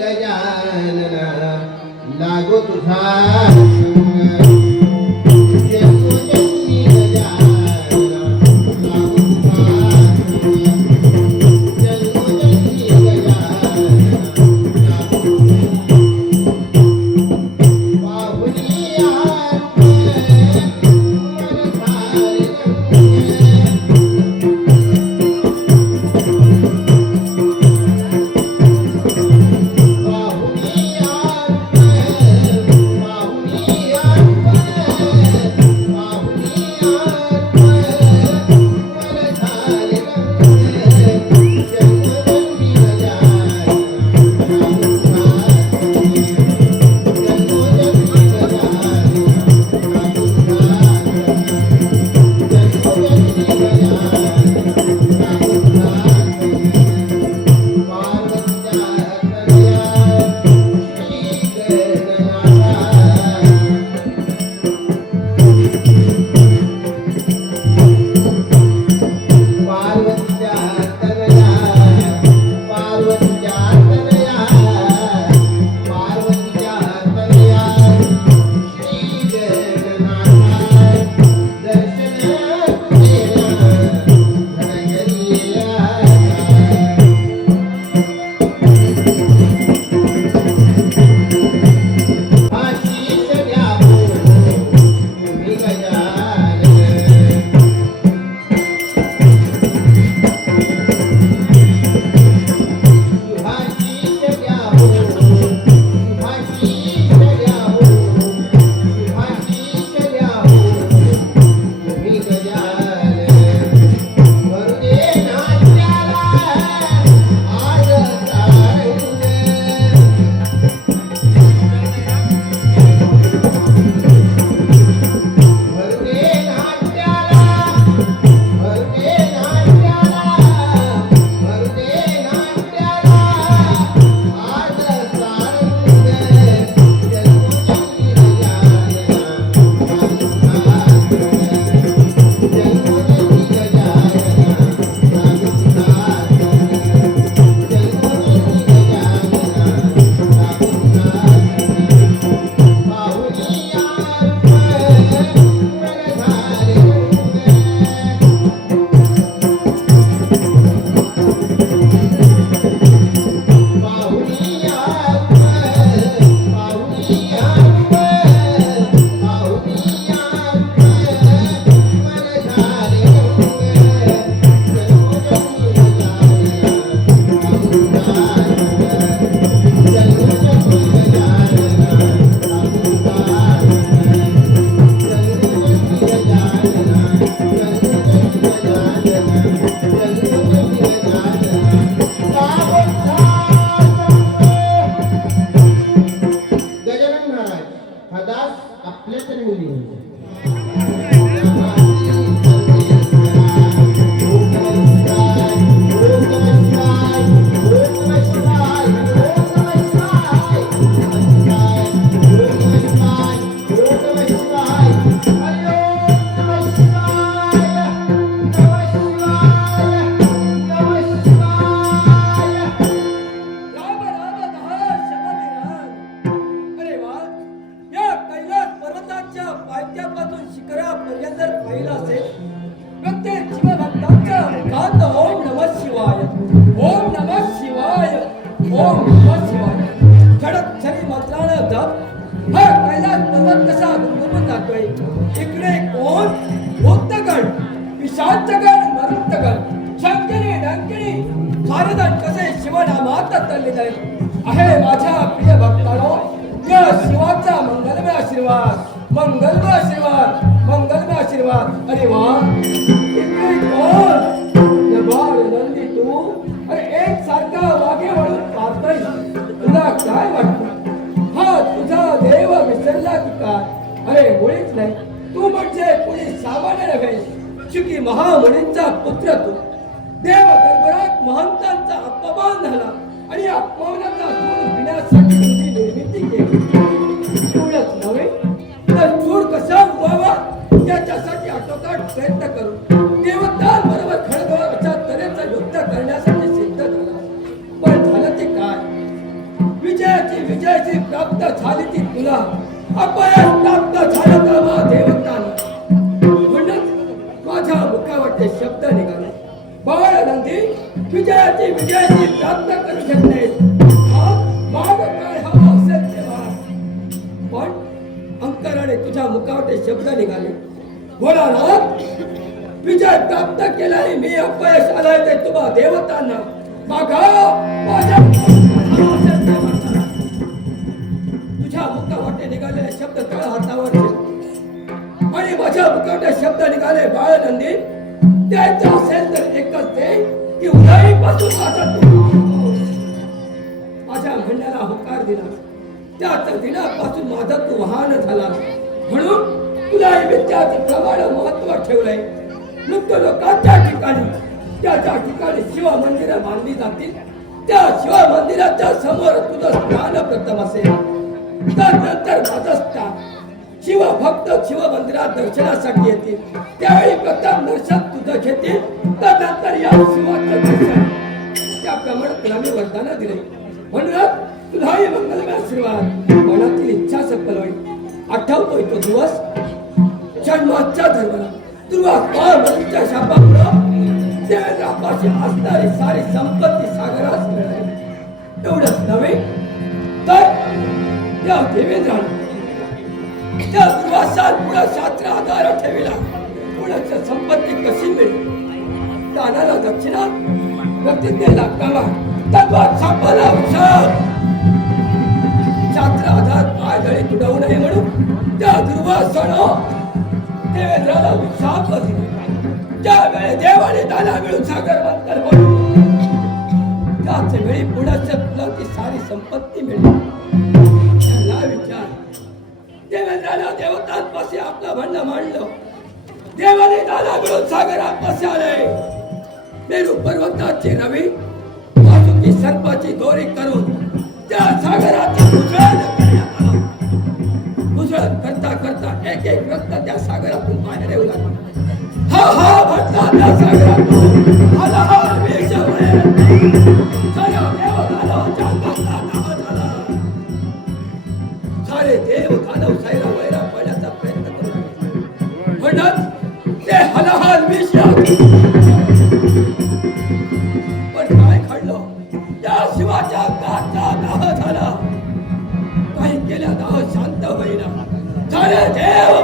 गजानन लागो तुझा अरे वाह इकडे कोण नभार नंदी तू अरे एक सारखा वागे वळून पाहतोय तुला काय वाटतं हा तुझा देव विसरला की काय अरे मुळीच नाही तू म्हणजे कुणी सामान्य नव्हे चुकी महामुनींचा पुत्र तू देव दरबारात महंतांचा अपमान झाला आणि अपमानाचा गुण घेण्यासाठी तुझी निर्मिती केली एवढंच नव्हे तर चूर कसा उभावा त्याच्यासाठी आटोकाट प्रयत्न करून देवतांबरोबर खडगाव अशा तऱ्हेचा युद्ध करण्यासाठी सिद्ध झाला पण झालं ते काय विजयाची प्राप्त झाली ती तुला अपयश प्राप्त झालं तर मा देवतांना म्हणूनच माझ्या मुखावर शब्द निघाले बाळ नंदी विजयाची प्राप्त करू शकते माग काय हवा असेल तेव्हा पण अंतराने तुझ्या मुखावर शब्द निघाले भोलानाथ विजय प्राप्त केल्याने मी अपयश आलाय ते तुम्हा देवतांना मागा माझ्या तुझ्या मुखावर निघालेले शब्द तळ हातावर आणि माझ्या मुखावर शब्द निघाले बाळ नंदी त्याचं असेल तर एकच ते की उद्यापासून माझ्या म्हणण्याला होकार दिला त्याच दिनापासून माझा तू वाहन झाला म्हणून तुला विद्याचं प्रमाण महत्व ठेवलंय मुक्त लोकांच्या ठिकाणी त्या ठिकाणी शिव मंदिर बांधली जातील त्या शिव मंदिराच्या समोर तुझं स्नान प्रथम असेल त्यानंतर माझं स्थान शिव भक्त शिव मंदिरात दर्शनासाठी येतील त्यावेळी प्रथम दर्शन तुझं घेतील त्यानंतर या शिवाचं दर्शन त्याप्रमाणे तुला मी वरदान दिले म्हणूनच तुलाही मंगलमय आशीर्वाद मनातील इच्छा सफल होईल आठवतोय तो दिवस जन्माच्या धर्माला तुझ्या शापामुळं देवेंद्रापाशी असणारी सारी संपत्ती सागरास मिळाली एवढंच नव्हे तर त्या देवेंद्राने त्या दुर्वासात पुढे शास्त्र आधार ठेविला पुढे संपत्ती कशी मिळेल दानाला दक्षिणा प्रतिज्ञेला कामा तत्वात सापाला औषध शास्त्र आधार पायदळी तुडवू नये म्हणून त्या दुर्वासानं देवेंद्राला शाप दिला त्यावेळी देवाने दाना मिळून सागर मंतर बोलू त्याच वेळी पुढच्या तुला ती सारी संपत्ती मिळली त्याला विचार देवेंद्राला देवतांपाशी आपलं म्हणणं मांडलं देवाने दाना मिळून सागरापाशी आले मेरू पर्वताची रवी वासुकी सर्पाची दोरी करून त्या सागराची घुसळण करण्यात आलं घुसळण करता करता एक एक रत्न त्या सागरातून बाहेर येऊ लागला हा हा म्हटला त्या सागरातून आला हा वेशवळे सारे देव दानव चांगला नाव झाला सारे देव दानव सैरा वैरा पडण्याचा प्रयत्न करू म्हणत ते हलाहल विषय पण काय घडलं त्या शिवाच्या गाठा दाह झाला काही केल्या दाह शांत होईना सारे देव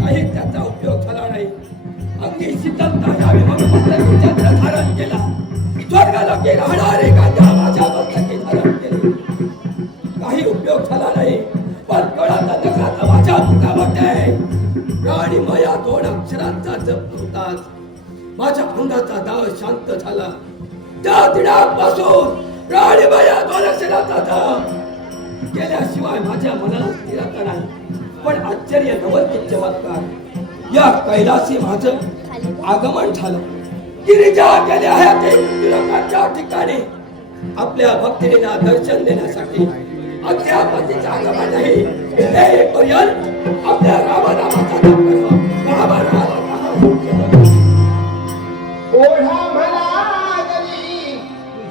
काही त्याचा उपयोग झाला नाही अगदी शीतलता यावी म्हणून चंद्र धारण केला स्वर्गलोकी राहणारे गांजा माझ्या मस्तकी धारण केले काही उपयोग झाला नाही पण कळाचा नकाचा माझ्या मुखामध्ये राणी माया दोन अक्षरांचा जप होताच माझ्या अंगाचा दाह शांत झाला त्या दिनापासून राणी माया दोन अक्षरांचा जप केल्याशिवाय माझ्या मनाला स्थिरता नाही पण आश्चर्य नवल चमत्कार या कैलासी माझं आगमन झालं गिरिजा गेल्या आहेत लोकांच्या ठिकाणी आपल्या भक्तीला दर्शन देण्यासाठी अद्यापतीचं आगमन नाही पर्यंत आपल्या रामनामाचा जप करावा ओढा मला गली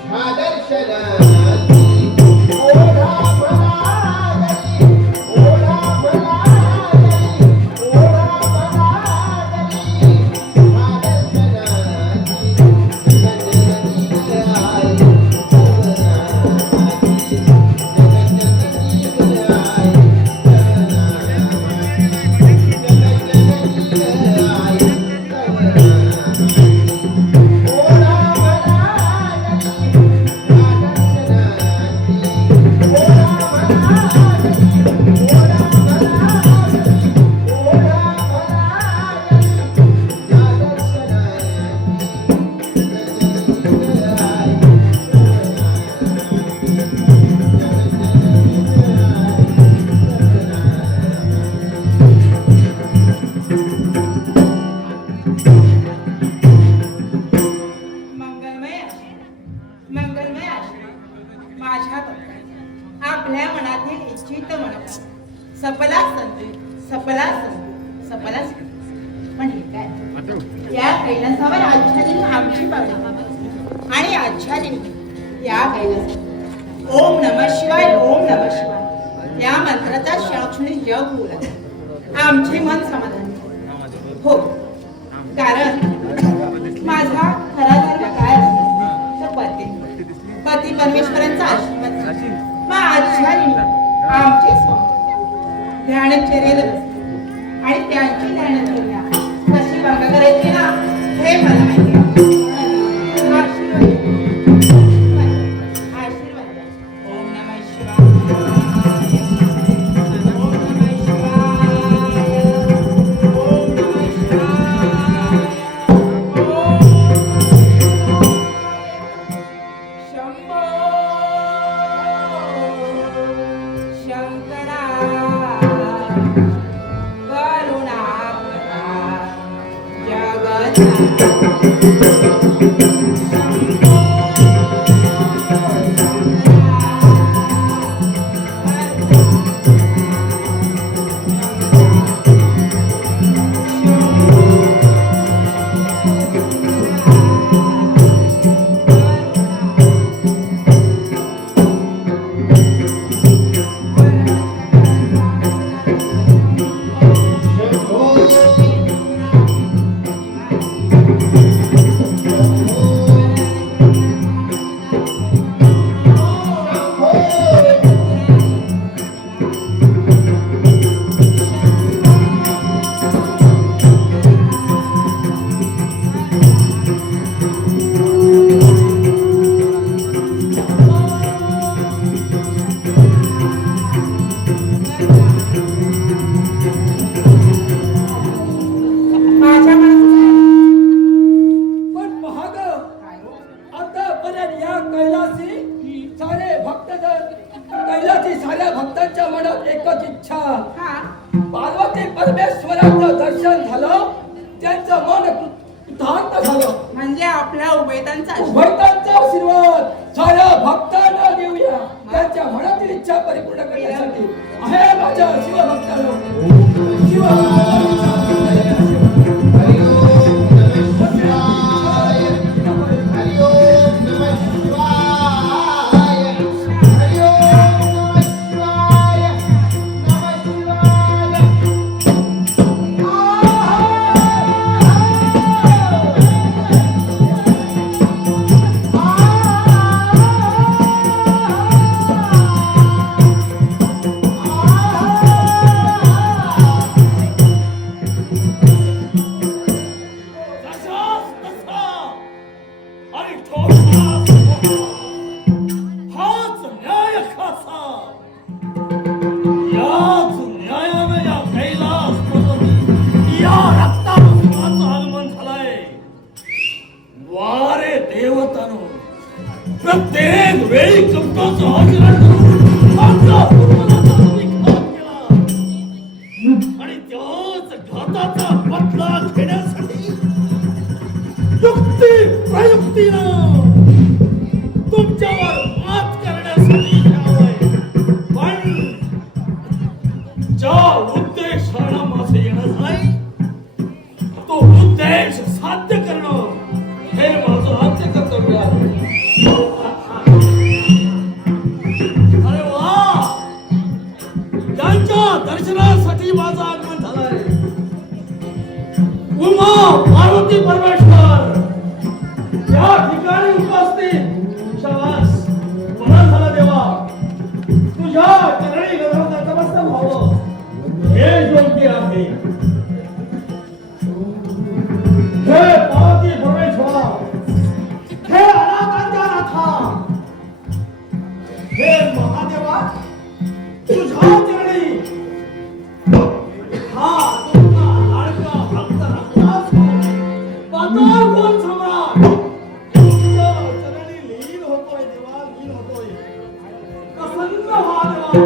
तुझ्या दर्शनाची पण हे काय या कैलासावर आच्छादित आमची बाजू आणि आच्छादित या कैलास ओम नमः शिवाय ओम नमः शिवाय या मंत्राचा क्षणी जग बोला आमचे मन समाधान हो कारण माझा खरा धर्म काय असतो तर पती परमेश्वरांचा आशीर्वाद मग आचार्य आमचे स्वामी ध्यानचर्येला बसते आणि त्यांची ध्यानचर्या कशी बघा करायची ना हे मला माहिती आहे. आशीर्वाद द्या. ओम नमः शिवाय ओम नमः शिवाय ओम नमः शिवाय शंभो शंकरा करुणाकरा माझ्या पण पहा ग, आतापर्यंत या कैलासी साऱ्या भक्तांच्या मनात एकच इच्छा हा पार्वती परमेश्वराचं दर्शन झालं त्यांचं मन कृतार्थ झालं म्हणजे आपल्या उभयतांचा आशीर्वाद. भक्तांचा आशीर्वाद साऱ्या भक्तांना देऊया त्यांच्या मनातील इच्छा परिपूर्ण करण्यासाठी आहे माझ्या शिवभक्तांनो हरि ओम नमः शिवाय हरि ओम नमः शिवाय हरि ओम नमः शिवाय नमः शिवाय प्रत्येक वेळी कपटाचा आचरण करून आमचा पूर्वजाचा विघात केला आणि त्याच घाताचा बदला घेण्यासाठी युक्ती प्रयुक्तीनं तुमच्यावर मात करण्यासाठी यावंय. पण ज्या उद्देशानं माझं येणं झालंय तो उद्देश साध्य करणं हे माझं आद्य कर्तव्य आहे. अरे वा, त्यांच्या दर्शनासाठी माझं आगमन झालंय. उमा पार्वती परमेश्वर या ठिकाणी उपस्थित शाबास, बरं झालं देवा, तुझ्या चरणी नतमस्तक व्हावं हे योग्य आहे. हे पार्वती परमेश्वर, हे अनाथांच्या नाथा, हे महादेवा, तुझ्या चरणी हा तुमचा लाडका भक्त रामदास पाताळ कोण सम्राट तुझ्या चरणी लीन होतोय देवा, लीन होतोय. प्रसन्न व्हा देवा.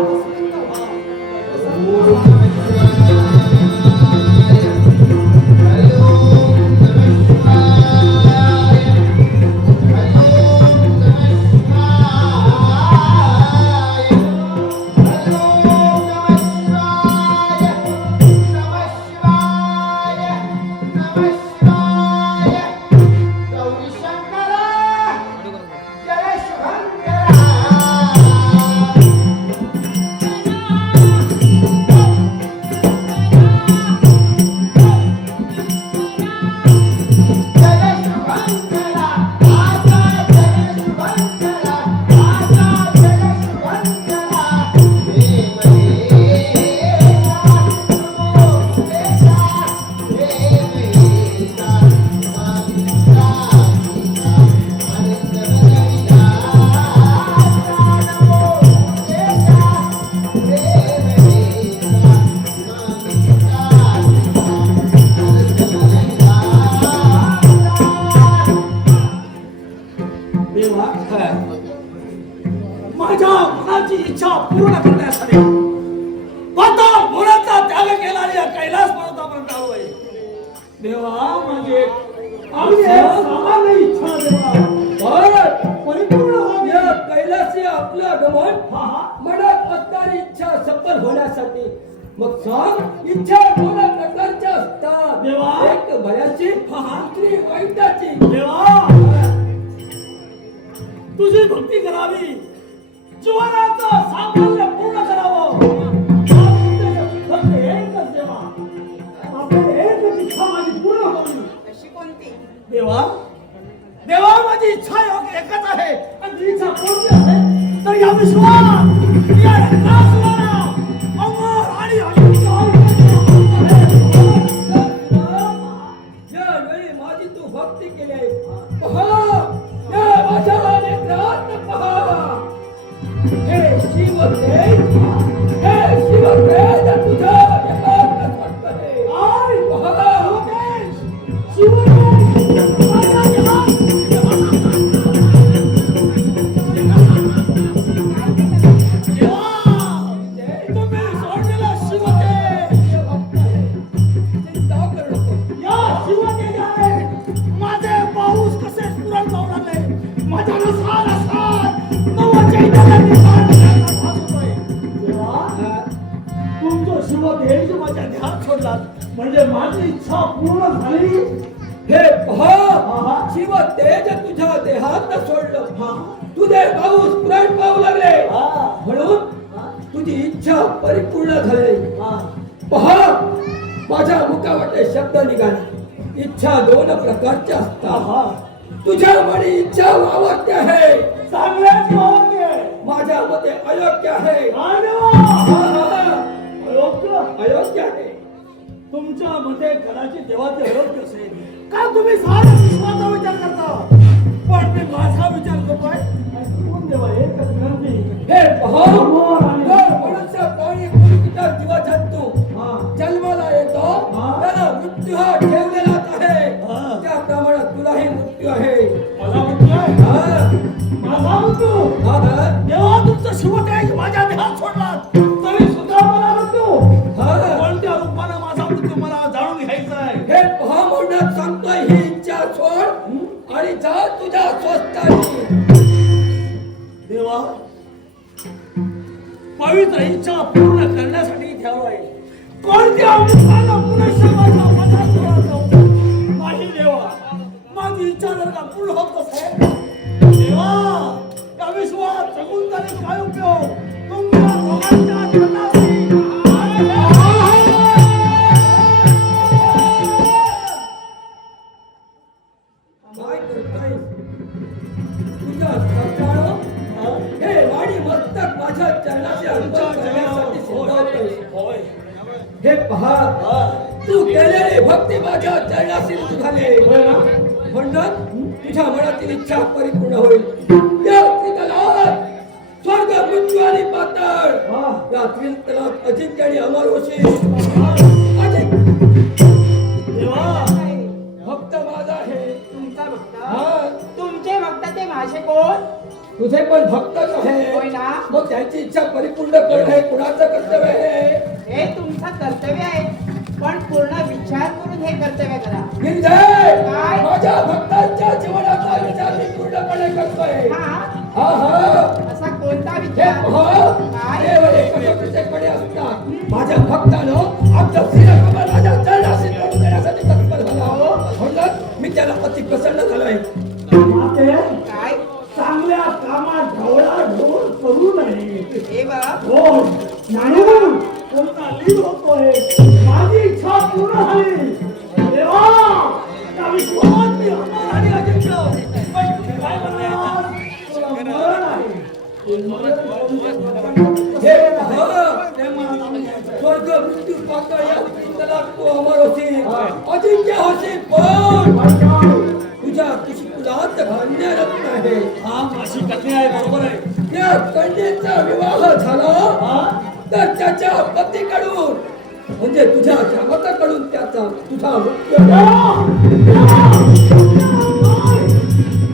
माझ्या मनाची इच्छा पूर्ण करण्यासाठी आता मुलाचा त्याग केला आणि या कैलास पर्वतापर्यंत आलो आहे. देवा म्हणजे आमची सामान्य इच्छा देवा परिपूर्ण व्हावी. या कैलासी आपलं आगमन मनात असणारी इच्छा सफल होण्यासाठी. मग सांग, इच्छा दोन प्रकारच्या असतात. देवा. एक भयाची, दुसरी वाईटाची. देवा तुझी भक्ती करावी, जीवनाचं साफल्य पूर्ण करावं, फक्त एकच देवा. आपली एकच इच्छा माझी पूर्ण व्हावी. अशी कोणती? देवा देवा माझी इच्छा एकच आहे आणि ती इच्छा कोणती आहे तर या विश्वात या रत्नासुराला अमर आणि ज्यावेळी माझी तू भक्ती केली आहे, पहा, या माझ्या नेत्रात पहा. हे शिव तेज, हे शिव तेज तुझ्या जगात पडतंय. आई पहा, तुम्ही सोडलेला शिवते चिंता करू नको. या शिवतेजाने माझे पाऊस कसे स्फुरण पाहू लागले. माझ्या रसाल असतात नव चैतन्याने तुमचं शिवतेज माझ्या ध्यान सोडलात म्हणजे माझी इच्छा पूर्ण झाली. हे पहा, शिव तेज तुझ्या देहात सोडलं. तुझे पाऊस पुराण पाहू लागले म्हणून तुझी इच्छा परिपूर्ण झाली. पहा, माझ्या मुखावाटे शब्द निघाला. इच्छा दोन प्रकारच्या असतात. तुझ्या मनी इच्छा अवाक्य आहे, चांगल्याच भावाने माझ्या मते अयोग्य आहे. अयोग्य आहे. तुमच्या मते कदाचित देवाचे अयोग्य असेल का तुम्ही सारा विश्वाचा विचार करता पण मी माझा विचार करतोय. कोण देवा एकच विनंती. हे पहा, जर मनुष्य प्राणी कुठल्या जीवजंतू जन्माला येतो त्याला मृत्यू हा ठेवलेलाच आहे. त्याप्रमाणे तुलाही मृत्यू आहे. मला मृत्यू आहे. माझा मृत्यू हा ना? देवा तुमचं शिवतेज माझ्या देहात सोडला तरी सुद्धा मला मृत्यू. कोणत्या रूपानं माझा मृत्यू मला जाणून घ्यायचा आहे. हे पहा, म्हणून सांगतोय, ही इच्छा सोड आणि जा तुझ्या स्वस्तानी. देवा पवित्र इच्छा पूर्ण करण्यासाठी इथे आलो आहे. कोणत्या मुखानं पुनश्च माझा मनात सोडायचा नाही. देवा माझी इच्छा जर का पूर्ण होत नसेल देवा या विश्वात जगून तरी काय उपयोग. तुमच्या दोघांच्या चरणाशी काय करताय? तुझ्या स्वतःला हे वाणी मस्तक माझ्या चरणाशी अर्पण करण्यासाठी सिद्धावतोय. होय. हे पहा, तू केलेली भक्ती माझ्या चरणाशी झाले म्हणून तुझ्या मनातील इच्छा परिपूर्ण होईल. या त्रितलात स्वर्ग, मृत्यू आणि पाताळ, या त्रितलात अजिंक्य आणि अमर होशील. देवा भक्त माझा आहे. तुमचा भक्त? हा, तुमचे भक्त ते माझे कोण? तुझे पण भक्तच होय आहे. ना? मग त्यांची इच्छा परिपूर्ण करणे कुणाचं कर्तव्य आहे? हे तुमचं कर्तव्य आहे पण पूर्ण विचार करून हे कर्तव्य करा. गिरधे, काय? माझ्या भक्तांच्या जीवनाचा विचार मी पूर्णपणे करतोय. हा? हा हा. असा कोणता हे विचार? पहा, काय? देव एकमेकांकडे असतात. माझ्या भक्तानं आमच्या श्रीरंगाला माझ्या चरणाशी जोडून देण्यासाठी तत्पर झाला. म्हणून मी त्याला अति प्रसन्न झालोय. माते काय? चांगल्या कामात ढवळा ढोळ करू नये. हे बघ, हो म्हणून कोणता लीड होतोय. माझी इच्छा पूर्ण झाली. देवा त्या विश्वात मी अमर आणि अजिंक्य. पण तुम्ही काय म्हणणार? तुला मरण आहे. हे पहा, स्वर्ग, मृत्यू, पाताळ या त्रितलात तू अमर होशील, अजिंक्य होशील. पण तुझ्या कुशीकुलात धान्यरत्न आहे. हा माझी कन्या आहे. बरोबर आहे. त्या कन्येचा विवाह झाला तर त्याच्या पतीकडून म्हणजे तुझ्या जावकाकडून त्याचा तुझा मृत्यू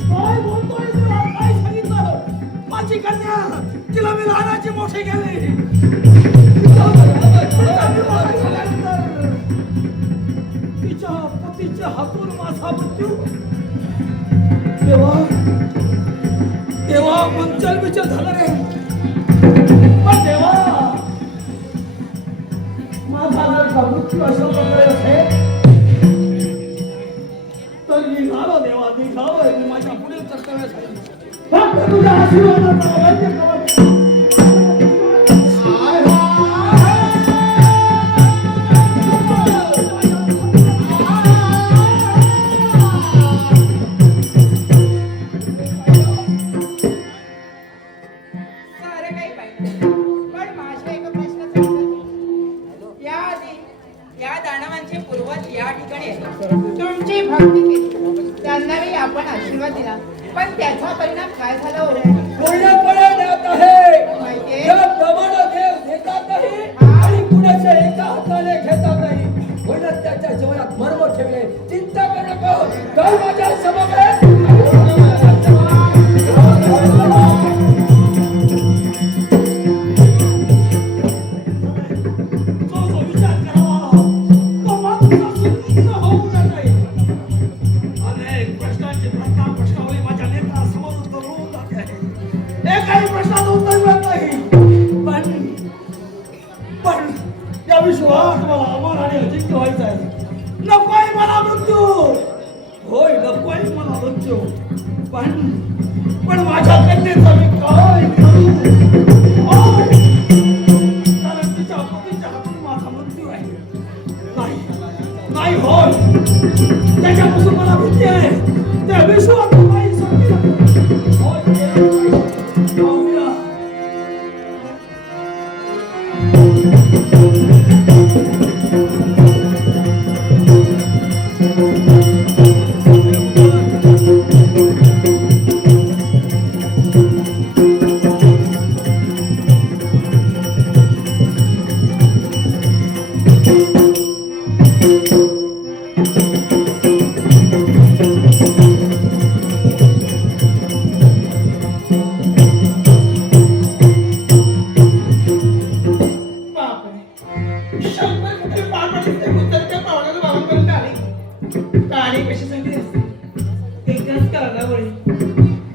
काय बोलतोय तुला? काय सांगितलं? माझी कन्या तिला मी लहानाची मोठी केली. तिच्या पतीच्या हातून माझा मृत्यू. तेव्हा तेव्हा मंचल विचार झाला रे. पण तेव्हा माझा जर का मृत्यू अशा प्रकारे असेल तर निघालो देवा, निघालोय मी माझ्या पुढील कर्तव्यासाठी. फक्त तुझ्या आशीर्वादाचा वैद्य कवच. सारं काही पाहिजे, पण माझ्या एका प्रश्नाचं उत्तर या आधी या दानवांचे पूर्वज या ठिकाणी आले, तुमची भक्ती केली, त्यांनाही आपण आशीर्वाद दिला, पण त्याचा परिणाम काय झाला हो? पूर्णपणे ज्ञात आहे. माहितीये? या प्रमाण देव घेतात नाही आणि कुणाच्या एका हाताने घेतात नाही. म्हणून त्याच्या जीवनात मर्म ठेवले. चिंता करू नको. जाऊ माझ्या समवेत. जो जो विचार करावा तो माणूस सुन्न होऊन जात आहे. अनेक प्रश्नांची प्रश्न प्रश्नावली माझ्या नेत्रासमोर उतरवून जाते आहे. एकाही प्रश्नाचं उत्तर मिळत नाही. पण या विश्वास मला अमर आणि अजिंक्य व्हायचं आहे. नको आहे मला मृत्यू. होय, नको आहे मला मृत्यू. पण माझ्या कन्येचा मी काय करू? होय, कारण तिच्या पतीच्या हातून माझा मृत्यू आहे. नाही नाही होय, त्याच्यापासून मला भीती आहे. त्या विश्वास नाही सकते. होय, पाहूया.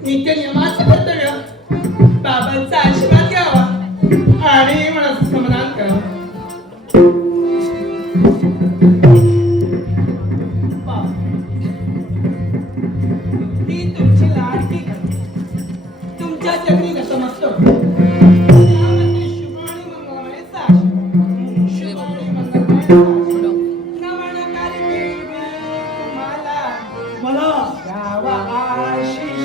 नित्य नियमाचं कर्तव्य बाबांचा आशीर्वाद घ्यावा आणि मनाचं समाधान करावं. ती तुमची लाडकी करते, तुमच्या चक्री नतमस्तक. त्यामध्ये शुभ आणि मंगळमयचा आशीर्वाद. शुभ आणि मंगळमयचा आशीर्वाद. नमनकारी देवी तुम्हाला द्यावा आशीष.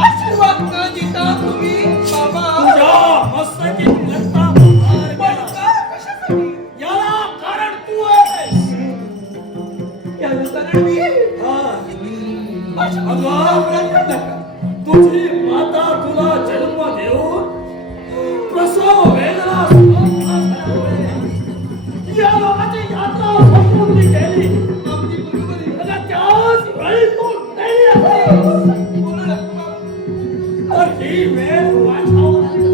आशीर्वाद न देता तुम्ही बाबा याला कारण तू आहेस. याला कारण मी तुझी माता तुला जन्म देऊन प्रसव वेदना या लोकांची यात्रा संपूर्ण केली. त्याच वेळी तू नाही आलास. तर ही वेळ वाचवावं लागेल.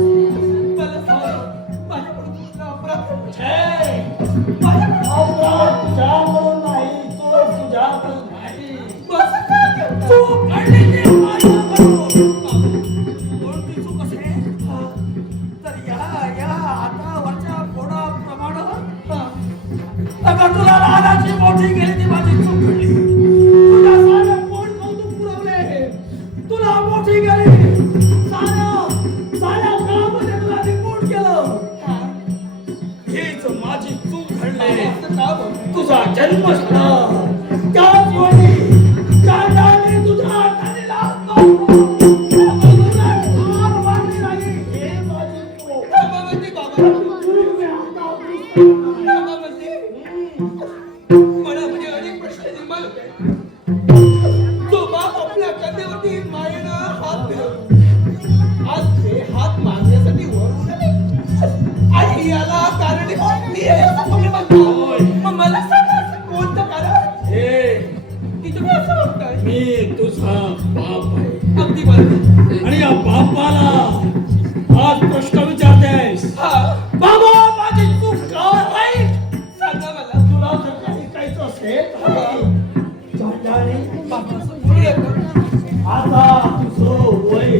तुझ्याकडून नाही, तुझ्याकडून नाही. तू काढलेली माझ्याकडून. कोणती चूक असेल तर या आता वरच्या पोडाप्रमाणे अगं तुला लहानाची मोठी केली ती माझी चूक घडली. तुझ्या साऱ्या कोण कौतुक पुरवले, तुला मोठी केली, साऱ्या गावामध्ये तुला निपुण केलं. हीच माझी चूक घडली. तुझा जन्म झाला त्याच वेळी चांडाने तुझ्या नानीला ठार मारली नाही. हे माझी चूक. मला म्हणजे अनेक प्रश्न निर्माण होते. तो बाप आपल्या कन्येवरती मायेनं हात फिरवतो. आज ते हात मारण्यासाठी वर उठले आणि याला कारणीभूत मी आहे असं तुम्ही म्हणता. मग मला सांगा असं कोणतं कारण हे की तुम्ही असं म्हणताय? मी तुझा बाप आहे अगदी बरोबर. आणि या बापाला आज प्रश्न विचारतेस. हा, बाबा माझी चूक काय राईट? सांगा मला. तुला जर काही काहीच असेल चांडाने बापाचं पुढे येतं. आता तुझं वय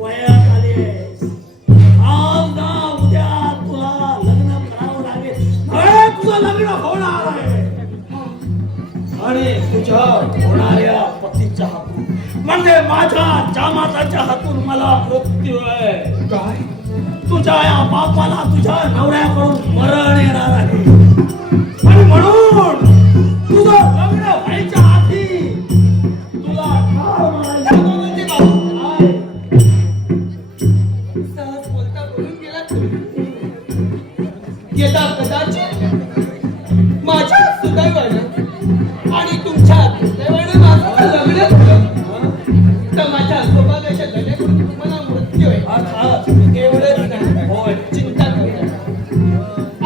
वयात आलेस. आज ना उद्या तुला लग्न करावं लागेल. अरे तुझं लग्न होणार आहे आणि तुझ्या होणाऱ्या पतीच्या हातून म्हणजे माझ्या जामाताच्या हातून मला मृत्यू आहे. काय? तुझ्या या बापाला तुझ्या नवऱ्याकडून मरण येणार आहे आणि म्हणून तुझं लग्न व्हायच्या आधी तुला ठार मारायचं. म्हणजे बाबा काय? सहज बोलता बोलून गेला तुम्ही. गेला कदाचित माझ्या सुदैवानं आणि तुमच्या दुर्दैवानं माझं लग्न झालं तर माझ्या सौभाग्याच्या लग्नाकडून तुम्हाला मृत्यू आहे. अर्थात एवढंच नाही. होय. चिंता करू नका.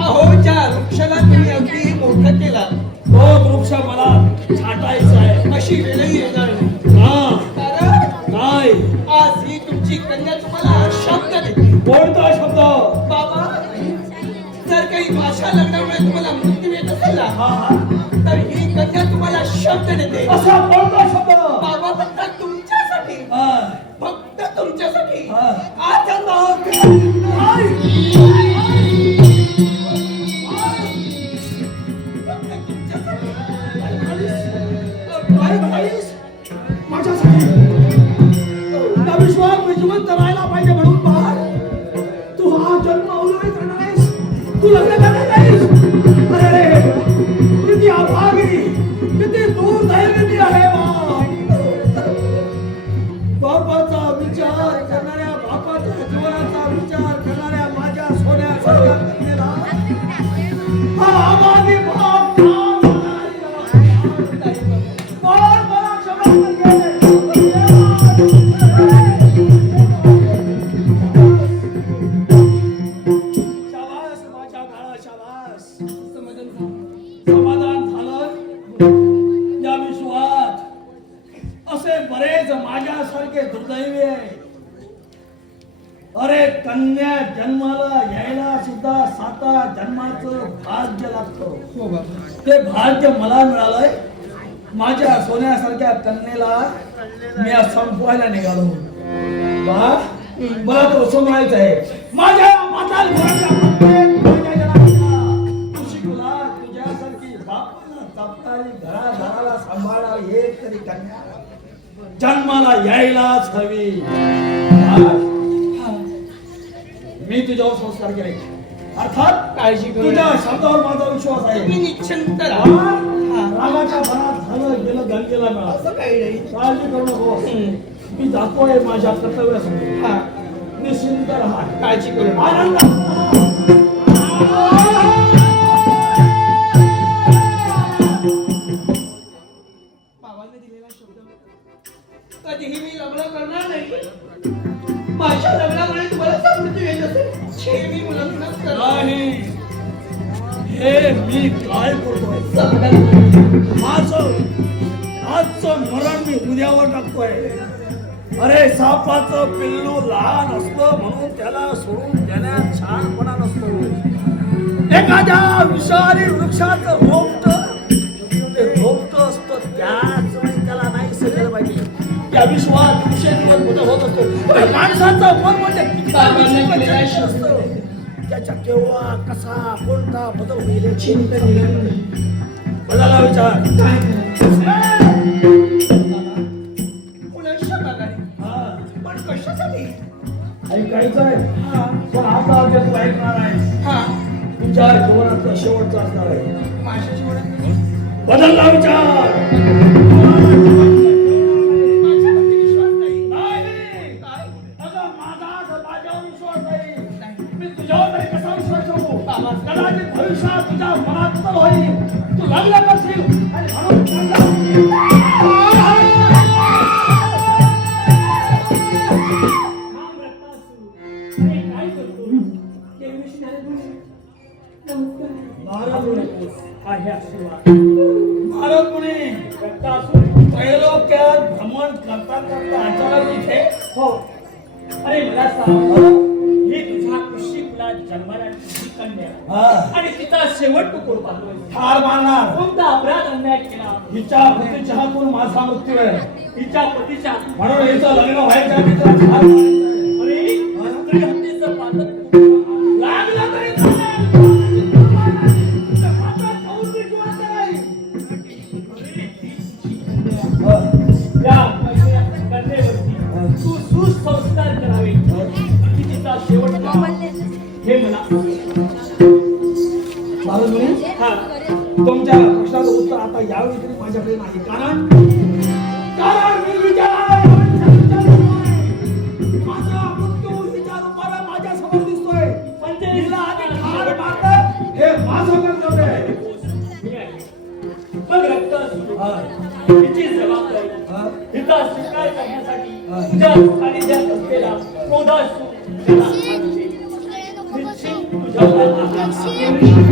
अहो ज्या वृक्षाला तुम्ही अगदी मोठं केला तो वृक्ष मला छाटायचा आहे. अशी वेळही येणार नाही. हा कारण काय? आज ही तुमची कन्या तुम्हाला शब्द देते. कोणता शब्द? बाबा जर काही माझ्या लग्नामुळे तुम्हाला मृत्यू येत असेल ना हा हा तर ही कन्या तुम्हाला शब्द देते. असा कोणता शब्द? बाबा फक्त तुमच्यासाठी, हा. फक्त तुमच्यासाठी. हा. आता मग काय म्हणालीस? माझ्यासाठी त्या विश्वात मी जिवंत राहायला पाहिजे म्हणून बाळ तू हा जन्म अवलंबित करणार आहेस. तू लग्न करणार नाहीस. अरे किती अभागी, किती दुर्दैवी आहे बापाचा विचार करणाऱ्या, बापाच्या जीवनाचा विचार करणाऱ्या माझ्या सोन्यासारख्या कन्येला हा अभागी बाप ठार मारणारी कोण मला क्षमा शाबास माझ्या बाळा, शाबास. समाधान झालं. या विश्वात असे बरेच माझ्यासारखे दुर्दैवी आहे. अरे कन्या जन्माला यायला सुद्धा 7 जन्माचं भाग्य लागतं. ते भाग्य मला मिळालंय. माझ्या सोन्यासारख्या कन्येला मी आज संपवायला निघालो. मला तो सोमायचा आहे. माझ्या माताल तुझ्यासारखी बापाला जपणारी, घराघराला सांभाळणारी एक तरी कन्या जन्माला यायलाच हवी. मी तुझ्यावर संस्कार केले. अर्थात काळजी करू तुझ्या नका. शब्दावर माझा विश्वास आहे. तुम्ही निश्चिंत राहा. रागाच्या भरात झालं गेलं गंगेला मिळालं. असं काही नाही. काळजी करू नको. मी जातोय माझ्या कर्तव्यासाठी. हा, निश्चिंत राहा. काळजी करू नका. आनंद. बाबांनी दिलेला शब्द कधीही मी लग्न करणार नाही. माझ्या लग्नामुळे तुम्हाला समृद्धी येत असेल हे मी मुलांनाच करणार नाही, हे मी काय करतोय? माझं आजचं मरण मी उद्यावर टाकतोय. अरे सापाचं पिल्लू लहान असतं म्हणून त्याला सोडून देण्यात छानपणा नसतो. एखाद्या विषारी वृक्षाचं रोपट ते रोपट असतं त्याच वेळी त्याला नाही सजलं पाहिजे. त्या विश्वात दिवसेंदिवस मोठं होत असतो. माणसाचं मन म्हणजे बाबांनी केलेला शब्द. असतं. त्याच्या केव्हा कसा कोणता बदल होईल याची चिंता निघाली नाही. बदला विचार. काय करायचं? पुनश्च बघाय हा, पण कशासाठी ऐकायचं आहे हा पण आता जे तू ऐकणार आहे हा तुझ्या जीवनातला शेवटचा असणार आहे. माझ्या जीवनात बदलला विचार. माझ्यावरती विश्वास नाही नाही. काय अगं माझ्यावर विश्वास नाही. मी तुझ्यावर तरी कसा विश्वास ठेवू? बाबा. कदाचित भविष्यात तुझ्या मनात बदल होईल. तू लग्न करशील आणि म्हणून काय करतो? देवीशी झाले तुझे. नमस्कार. आहे आशीर्वाद. महाराज मुनी त्रैलोक्यात भ्रमण करता करता अचानक इथे हो. अरे मला सांग, ही तुझ्या कुशीला जन्माला तुझी कन्या आणि तिचा शेवट तू कोण पाहतोय? ठार मारणार. कोणता अपराध अन्याय केला? हिच्या पतीच्या हातून माझा मृत्यू आहे. तिच्या पतीच्या म्हणून हिचं लग्न व्हायच्या आधी तिला ठार मारायचं आहे. अरे स्त्री हत्येचं पातक तू लागलं तरी चालेल. तिचं पातळ खाऊन मी जिवंत राहील. या कन्येवरती तू सुसंस्कार करावे की तिचा शेवट व्हावा. हे मला महाराज मुनी, हा तुमच्या प्रश्नाचं उत्तर आता यावेळी तरी माझ्याकडे नाही. कारण मी विचाराला माझा मृत्यू विचार रूपाला माझ्या समोर दिसतोय. म्हणजे हिला आधी ठार मारलं हे माझं कर्तव्य आहे. मी आहे. मग रक्त हा. तिची जबाबदारी हा. हिचा स्वीकार करण्यासाठी हा. तुझ्या सानिध्यात असलेला क्रोधासू त्याला आणते. निश्चित तुझ्या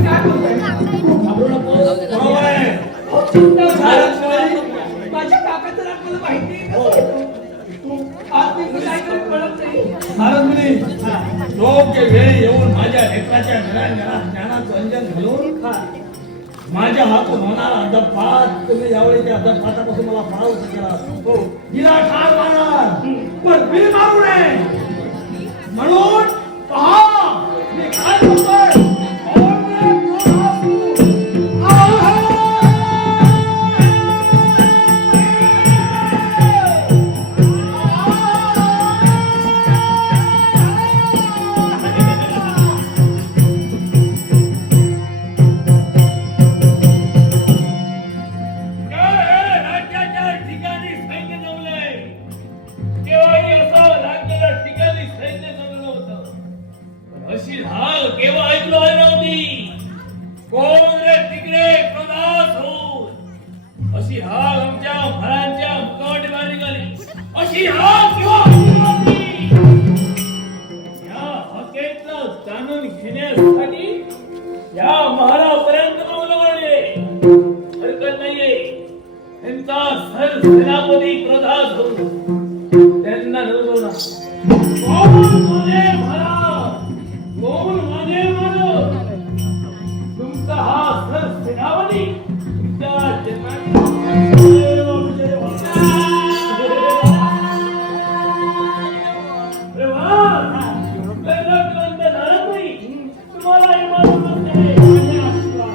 काय बोलताय घाबरू नकोस. बरोबर आहे. माझ्या काकाचं आपल्याला माहिती आहे का? आज मी काय करत कळत नाही महाराज मुनी, योग्य वेळी येऊन माझ्या लेकराच्या ज्ञानाचं अंजन घालून माझ्या हातून होणारा अदपात तुम्ही यावेळी त्या अदपातापासून मला फार करा. हो, हिला ठार मारणार पण मी मारू नये म्हणून पहा मी काय करतोय. राज्याच्या ठिकाणी सैन्य जमलंय. केव्हाही असं राज्याच्या ठिकाणी सैन्य जमलं होतं. पण अशी हाल केव्हा ऐकलो नव्हती. कोण रे तिकडे क्रोधात होऊन अशी हाल आमच्या महाराजांच्या मुखावर निघाली. अशी हाल केव्हा ऐकली नव्हती. या हकेतलं जाणून घेण्यासाठी या महारापर्यंत बोलवले. हरकत नाहीये. त्यांचा सरसेनापती क्रोधात होऊन त्यांना निरोधवला. कोण माझे महाराज, कोण माझे महाराज. तुमचा हा सरसेनापती तुमच्या जन्माने विजय व्हावा. अरे वा, लग्न झालं नाही. तुम्हाला हे मालूम नसते. माझे आशीर्वाद.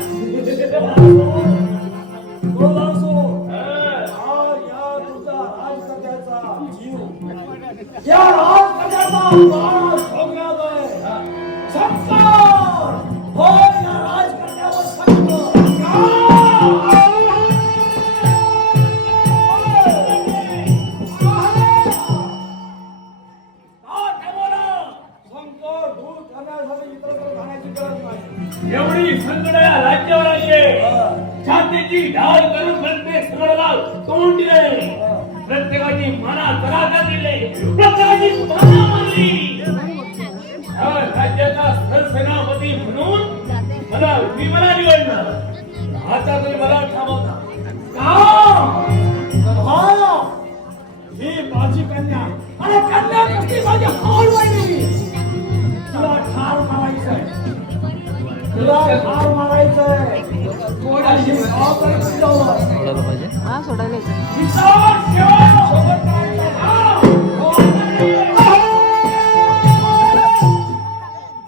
या राजकन्याचा प्राण सोडण्यात आहे. संस्कार होय या राजकन्यावर संस्कार. संकट दूर करण्यासाठी इतरत्र जाण्याची गरज नाही. एवढी संकट या राज्यावर आली आहे. छातीची ढाल करून प्रत्येक सरळला तोंड दिले. प्रत्येकाची मना तराजा दिले. प्रत्येकाची मना मारली. या राज्याचा सरसेनापती म्हणून मला विमला निवडणार. आता तुम्ही मला थांबवता हा, ही माझी कन्या आणि कन्या कसली माझी हाल वाहिली. तुला ठार मारायचंय. तुला ठार मारायचंय. कोणाची जबाबदारी तुझ्यावर. हा सोडायला येतं. हिचा शेवट सोबत करायचा ना.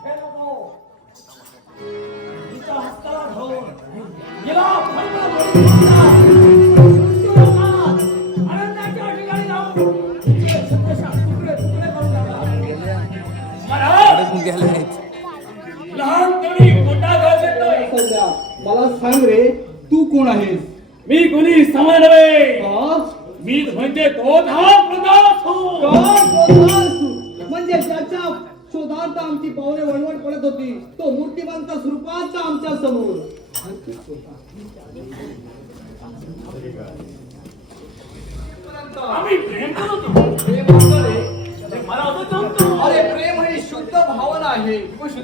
हे नको. मला सांग रे, तू कोण आहेस? मी कोणी समान नव्हे. हा? मीच म्हणजे तोच हा प्रदास हो. काय बोलतोस तू? म्हणजे ज्याच्या शोधार्थ आमची पावले वळवळ पडत होती, तो मूर्तिवंत स्वरूपाचा आमच्या समोर. आम्ही प्रेम करत होतो. प्रेम असं रे. ते मला असं जमतो. अरे प्रेम ही शुद्ध भावना आहे.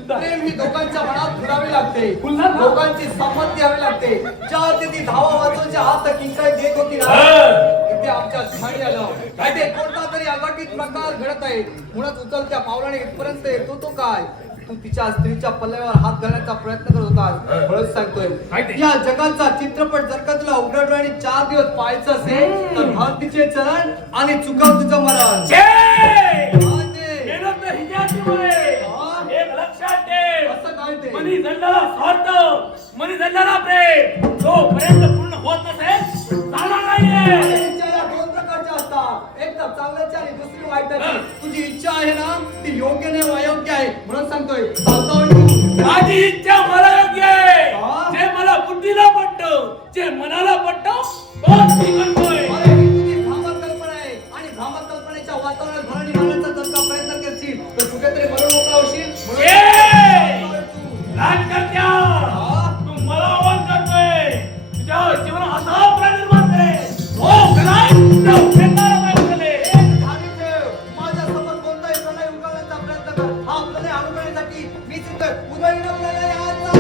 प्रेम ही लोकांच्या मनात धरावी लागते. पुन्हा ना? लोकांची संमती हवी लागते. ज्या ती धावा वाचवच्या हात किंकाळी देत होती ना, हा. इथे आमच्या ठाणी आलं. इथे कोणता तरी अघटित प्रकार घडत आहे. म्हणून उचलत्या पावलाने इथपर्यंत येतो तो काय? तू तिच्या स्त्रीच्या पल्ल्यावर हात घालण्याचा प्रयत्न करत होता. म्हणून सांगतोय, काय ते? या जगाचा चित्रपट जर का तुला उघड आणि 4 दिवस पाहायचं असेल तर घाल तिचे चरण आणि चुकव तुझं मरण. छे! हा ते. मेहनत तर हिच्याची मुळे. हा. एक लक्षात ठेव. असं काय ते? मनी जडणारा स्वार्थ, मनी जडणारा प्रेम जोपर्यंत पूर्ण होत नसेल जाणार नाहीये. इच्छा दोन प्रकारच्या असतात, एक तर चांगल्याची आणि दुसरी वाईटाची. तुझी इच्छा आहे ना, ती योग्य नाही अयोग्य आहे. म्हणून सांगतोय, चालतो तू. माझी इच्छा मला योग्य आहे. हा? जे मला बुद्धीला पटतं, जे मनाला पटतं, तोच मी करतोय. अरे ही तुझी भ्रामक कल्पना आहे आणि भ्रामक कल्पनेच्या वातावरणात भरणी मारण्याचा जर का प्रयत्न करशील तर कुठेतरी मरण मोकळा होशील. म्हणून ए! चालतोय तू. राजकर्त्या, हा? तू मला आवाहन करतोय. तुझ्या जीवनात असा प्रेम निर्माण करे. हो, खराय? त्या उपेंदाला पाहिजे. एक ठाणी ठेव. माझ्यासमोर कोणताही प्रणय उगवण्याचा प्रयत्न कर. हा प्रणय अनुभवण्यासाठी मी तिथे उदयी नवलेला याचा.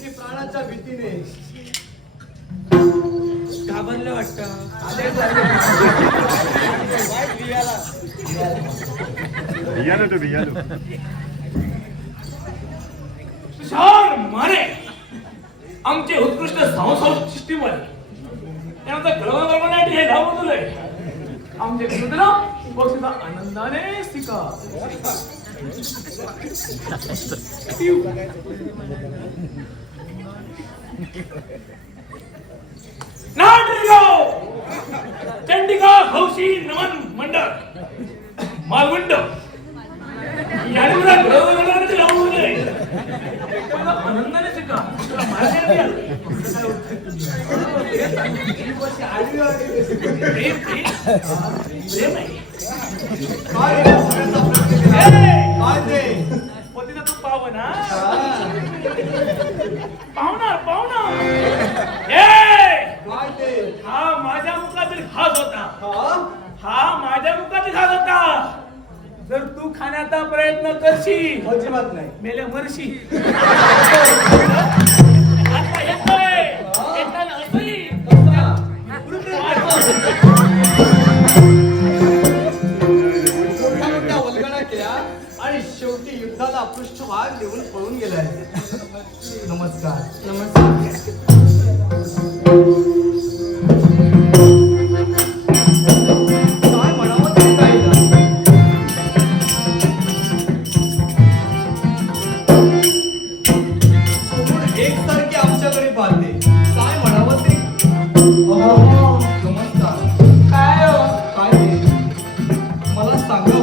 मी प्राणाच्या भीतीने घाबरलं वाटतं. तुषार माने आमचे उत्कृष्ट संस्कृत सिस्टीममध्ये त्यानंतर गळवगळवण्यासाठी हे नाव बदललंय. आमचे मित्र बक्षीचा आनंदाने स्वीकार. नाटगाव चंडिका हौशी नमन मंडळ मालवंड याने मला गळवगळवण्यासाठी नाव बदललंय. मला आनंदाने स्वीकार. तुला माहिती आहे आलं. प्रेम आहे. काय रे, सगळ्यांचा प्रश्न केला? काय ते पतीचा तू पावना पाहुणा काय ते हा माझ्या मुखातील खास होता. हा हा माझ्या मुखातील खास होता. जर तू खाण्याचा प्रयत्न करशील अजिबात नाही. मेल्या मरशी. आता येतोय. येताना असंही. मोठ्या मोठ्या वल्गना केल्या आणि शेवटी युद्धाला पृष्ठभाग देऊन पळून गेलाय. नमस्कार. काय म्हणावं तरी काही नाही. समोर एकसारखी आमच्याकडे पाहते. काय म्हणावं तरी. नमस्कार. काय हो काय ते मला सांगा.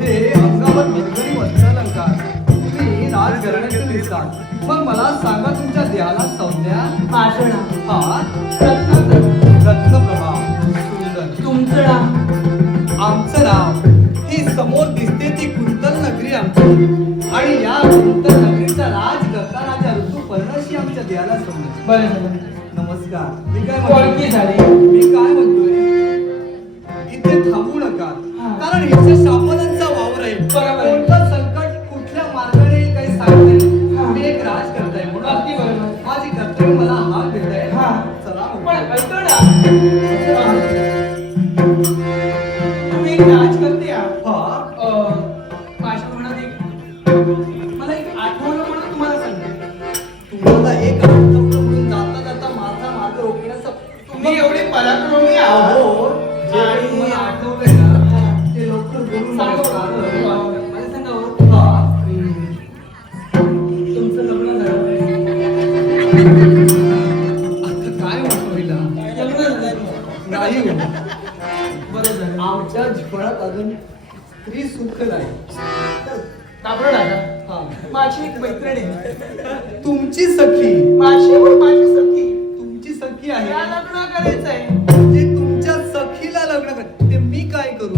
हे अंगावर भरभरी वस्त्रालंकार, तुम्ही राजघराण्यातील दिसतात. मग मला सांगा तुमच्या देहाला संज्ञा. माझं नाव हा रत्नाकर. रत्नप्रभा. सुंदर. तुमचं नाव आमचं नाव ही समोर दिसते ती कुंतल नगरी आमची आणि या कुंतल नगरीचा राज करता राजा ऋतुपर्णशी आमच्या देहाला संज्ञा. बरं झालं. नमस्कार. मी काय ओळखी म्हणतोय झाली. मी काय म्हणतोय इथे थांबू नका. हा. कारण इथे शापलांचा वावर आहे. बरोबर. कोणतं संकट कुठल्या मार्गाने येईल काही सांगता नाही. हा. मी एक राज करताय म्हणून अगदी बरोबर. माझी कर्तव्य मला हाक देत आहे. हा. चला पण ऐका ना, तुम्ही राजकर्ते आहात. हा. माझ्या मनात मला एक आठवलं म्हणून तुम्हाला सांगते. तुम्हाला एक आठवलं म्हणून जाता जाता माझा मार्ग रोखण्याचा तुम्ही एवढे पराक्रमी आहात. अहो, जे आणि तुम्हाला आठवलंय ना ते लवकर बोलून सांगा नका. बरं. मला सांगा हो. हा. तुमचं लग्न झालं. आता काय म्हणतो हिला? लग्न झालं. नाही हो. बरं झालं. आमच्या जीवनात अजून स्त्री सुख नाही. तापड दादा, हा. माझी एक मैत्रीण आहे. तुमची सखी माझी सखी. तुमची सखी आहे तिला लग्न करायचंय. म्हणजे तुमच्या सखीला लग्न कर. ते मी काय करू?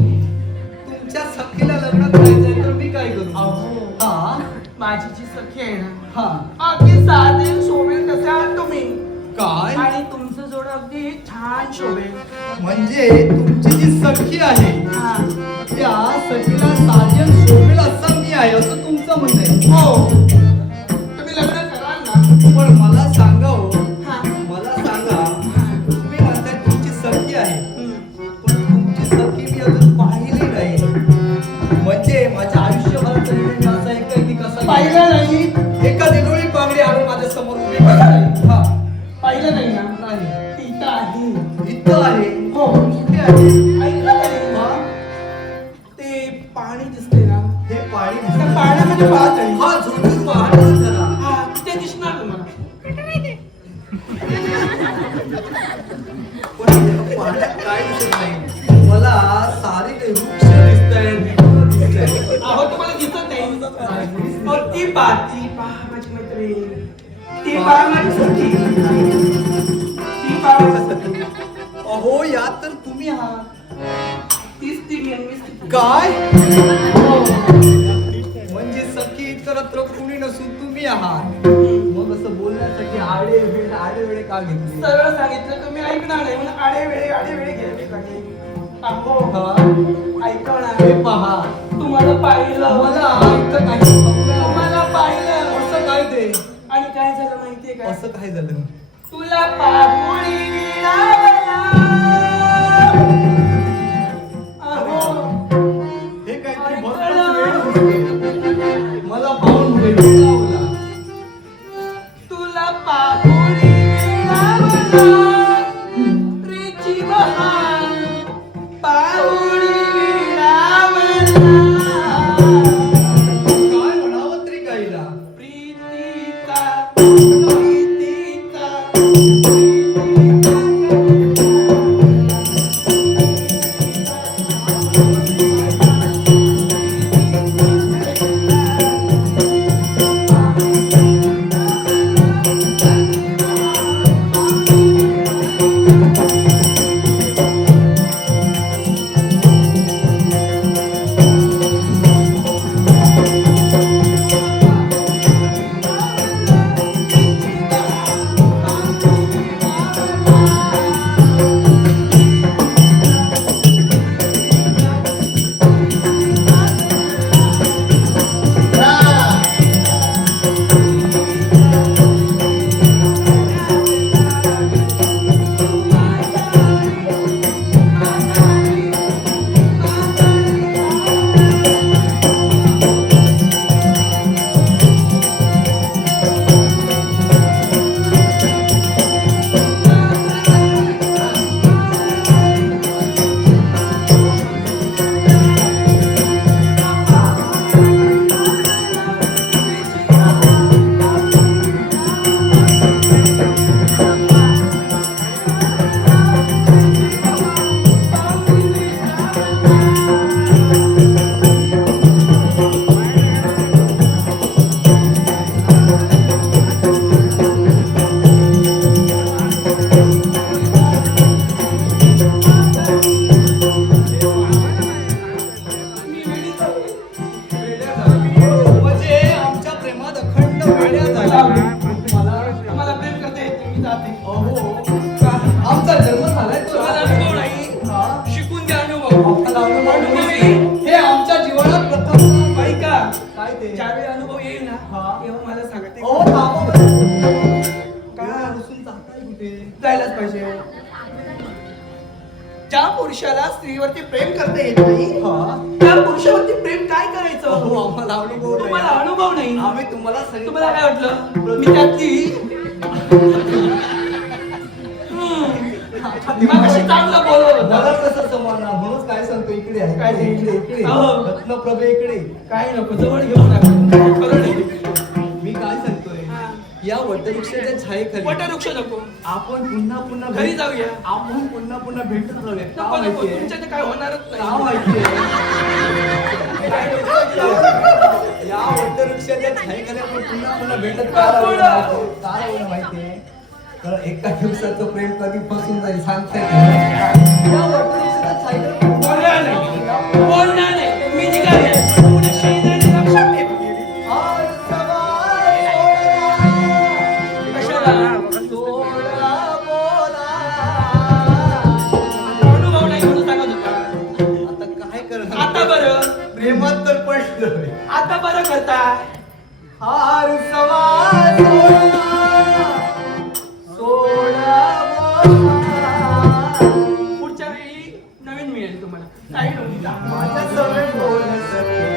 तुमच्या सखीला लग्न करायचंय तर मी काय करू? अहो. हा माझी जी सखी आहे ना, हा. अगदी साधे शोभेल कसे आहात तुम्ही. काय आणि तुमचं जोड अगदी छान शोभेल. म्हणजे तुमची जी सखी आहे हा. त्या सखीला साजन शोभेल असं मी आहे असं तुमचं म्हणणं आहे. हो. तुम्ही लग्न कराल ना? पण मला सांगा हो, हा. मला सांगा. तुम्ही म्हणताय तुमची सखी आहे, पण तुमची सखी मी अजून पाहिली नाही. म्हणजे माझ्या आयुष्यभराचा निर्णय असा आहे काय की कसा पाहिलं नाही? एका दिलोळी बांगडी आणून माझ्या समोर उभी करायची. हा. पाहिलं नाही ना? नाही. ती तर आहे. इथं आहे. हो. कुठे आहे? ऐकलं का नाही? हा? ते पाणी दिसते ना, हे पाणी त्या पाण्यामध्ये पाहत आहे. हा झुडून वाहत जरा. हा, ते दिसणार तुम्हाला. पण या पाण्यात काय दिसत नाही. मला सारे काही वृक्ष दिसतायत, दिसतायत. अहो तुम्हाला दिसत नाही. अहो, ती पहा माझी मैत्रीण. ती पहा माझी सखी. ती पहा माझी सखी. अहो या तर तुम्ही आहात. तीच ती मीच ती. काय? हो. म्हणजे सखी इतरत्र कुणी नसून तुम्ही आहात. मग असं बोलण्यासाठी आडे वेळे का घेतले? सरळ सांगितलं तुम्ही ऐकणार नाही म्हणून आडे वेळे घ्यायचे काही. अहो हा? ऐका ना. हे पहा, तुम्हाला पाहिलं. मला इथं काही तुम्हाला पाहिलं. असं काय ते? माहितीये का असं काय झालं तुला पाहुणी विणावला. अहो, हे काय ऐकलं. मला पाहून वेगळा तुला पाहुणी विणावला. प्रीती महान पाहुणी विणावला. काय म्हणावं तरी गाईला प्रीतीचा प्रीतीचा म्हणजे आमच्या प्रेमात अखंड वेड्या झाला मला प्रेम करते मी जाते. अहो आमचा जन्म झालाय तो तुम्हाला अनुभव नाही हा? शिकून द्या अनुभव. आम्हाला अनुभव नाही. हे आमच्या जीवनात प्रथम ऐका काय ते ज्यावेळी अनुभव येईल ना हा. तेव्हा मला सांगते. अहो थांबा बरं. काय रुसून चालताय कुठे जायलाच पाहिजे. ज्या पुरुषाला स्त्रीवरती प्रेम करता येत नाही हा त्या पुरुषावरती प्रेम काय करायचं. अहो आम्हाला अनुभव तुम्हाला नाही. अनुभव नाही. आम्ही तुम्हाला सांगितलं. तुम्हाला काय वाटलं मी त्यातली मगाशी चांगलं बोलत मला होता. कसं समजणार म्हणूनच काय सांगतो इकडे आहे काय ते? इकडे इकडे अहो. रत्नप्रभे इकडे काय नको जवळ घेऊन नका. खरं नाही. मी काय सांगतोय हा. या वटवृक्षाच्या छायेखाली वटवृक्ष नको आपण पुन्हा पुन्हा घरी जाऊया. आपण पुन्हा पुन्हा भेटत राहूया का नको नको माहितीये तुमच्या ते काय होणारच का नाही. माहितीये या वटवृक्षाच्या छायेखाली आपण पुन्हा पुन्हा भेटत का राहूया माहितीये तर एका दिवसाचं प्रेम कधी फसून जाईल सांगता येत नाही. या वटवृक्षाच्या छायेखाली बोलणार नाही. बोलणार नाही. मी निघाले. पुढे शेजारी लक्षात ठेव. कशाला अनुभव नाही म्हणून सांगत होता. आता काय करणार आता बरं प्रेमात तर पडलं आता बरं करता. हार सवार सोडा पुढच्या वेळी नवीन मिळेल तुम्हाला. काही नव्हती. माझ्या सवय बोल सखे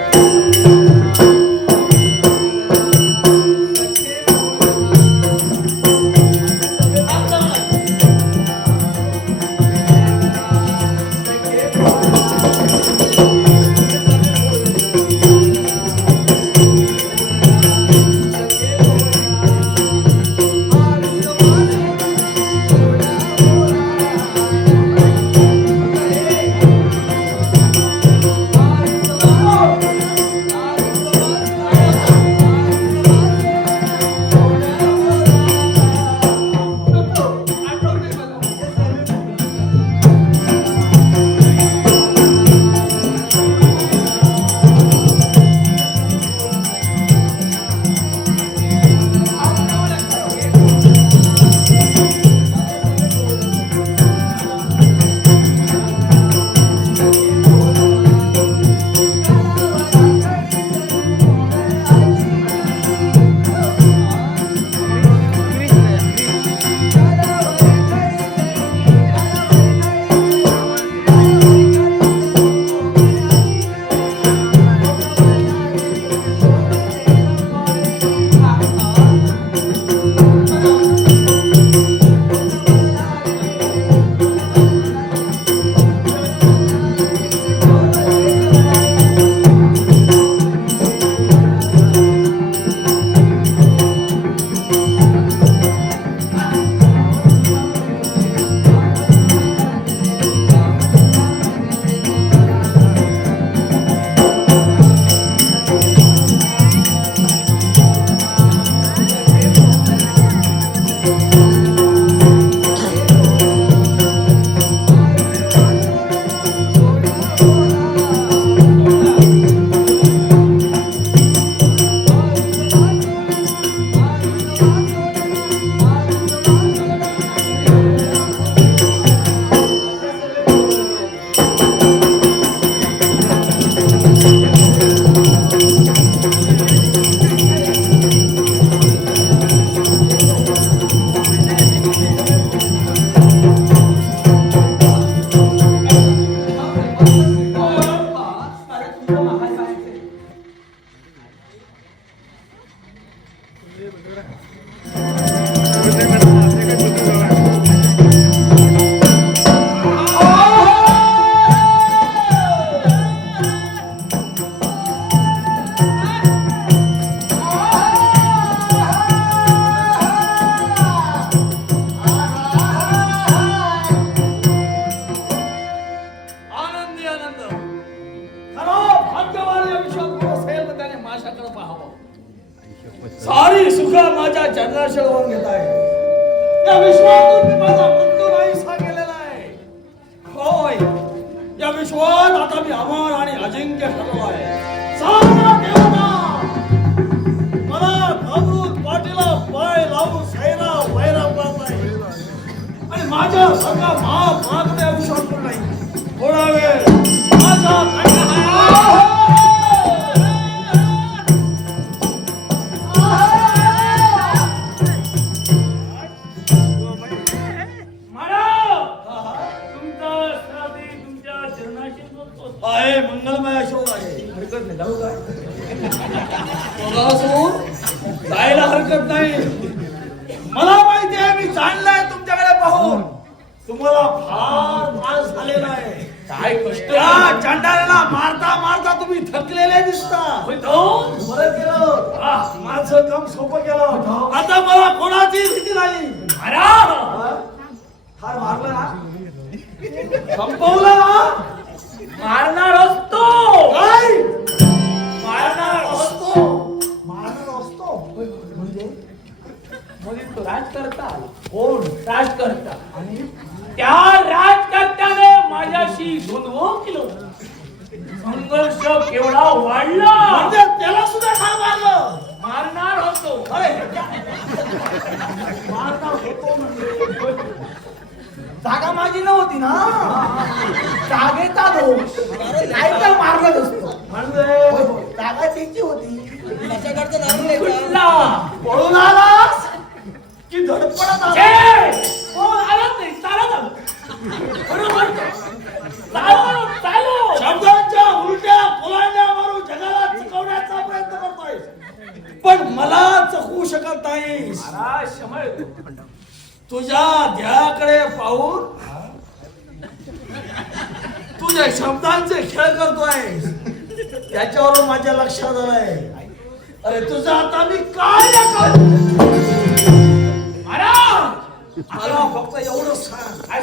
मला तुमचं महाल पाहायचंय. आनंदी आनंद खरा भाग्यवान या विश्वात कोण असेल तर त्याने माझ्याकडे पाहावं. सारी सुख माझ्या चरणाशी लावून घेत आहे. या विश्वातून मी माझा मृत्यू नाहीसा केलेला आहे. होय, या विश्वात आता मी अमर आणि अजिंक्य ठरलो आहे. सारा देवता मला घाबरून पाठीला पाय लावून सैरा वैरा पडत आहे. आणि माझ्या सारखा महाभाग या विश्वात कोण नाही. थोडा वेळ माझा आहे मंगलमय अशोक आहे. हरकत नाही, जाऊ काय जायला हरकत नाही. मला माहिती आहे, मी जाणलाय तुमच्याकडे पाहून तुम्हाला फार त्रास झालेला आहे. काय कष्ट चांडाळ्याला मारता मारता तुम्ही थकलेले दिसता. बरं केलं, माझं काम सोपं केलं. आता मला कोणाची भीती नाही. फार मारलं ना, संपवलं ना. मारणार असतो काय मारणार असतो मारणार असतो म्हणजे म्हणजे तो राजकर्ता कोण? राजकर्ता आणि त्या राजकर्त्याने माझ्याशी द्वंद्व केलं. संघर्ष केवढा वाढला म्हणजे त्याला सुद्धा ठार मारलं. मारणार होतो. अरे मारणार होतो म्हणजे जागा माझी नव्हती ना, जागेचा दोष. काय तर मारलं असतो म्हणजे जागा त्याची होती. कुठला पळून आलास की धडपडत आला? छे! कोण आलंच नाही, चालत आलो. बरोबर चालू शब्दांच्या उलट्या फुलांड्या मारून जगाला चुकवण्याचा प्रयत्न करतोय, पण मला चकवू शकत नाहीस. तुझ्या ध्येयाकडे पाहून तुझ्या शब्दांचे खेळ करतोय, त्याच्यावरून माझ्या लक्षात आलंय. अरे तुझं आता मी काय करू? मला फक्त एवढं सांग,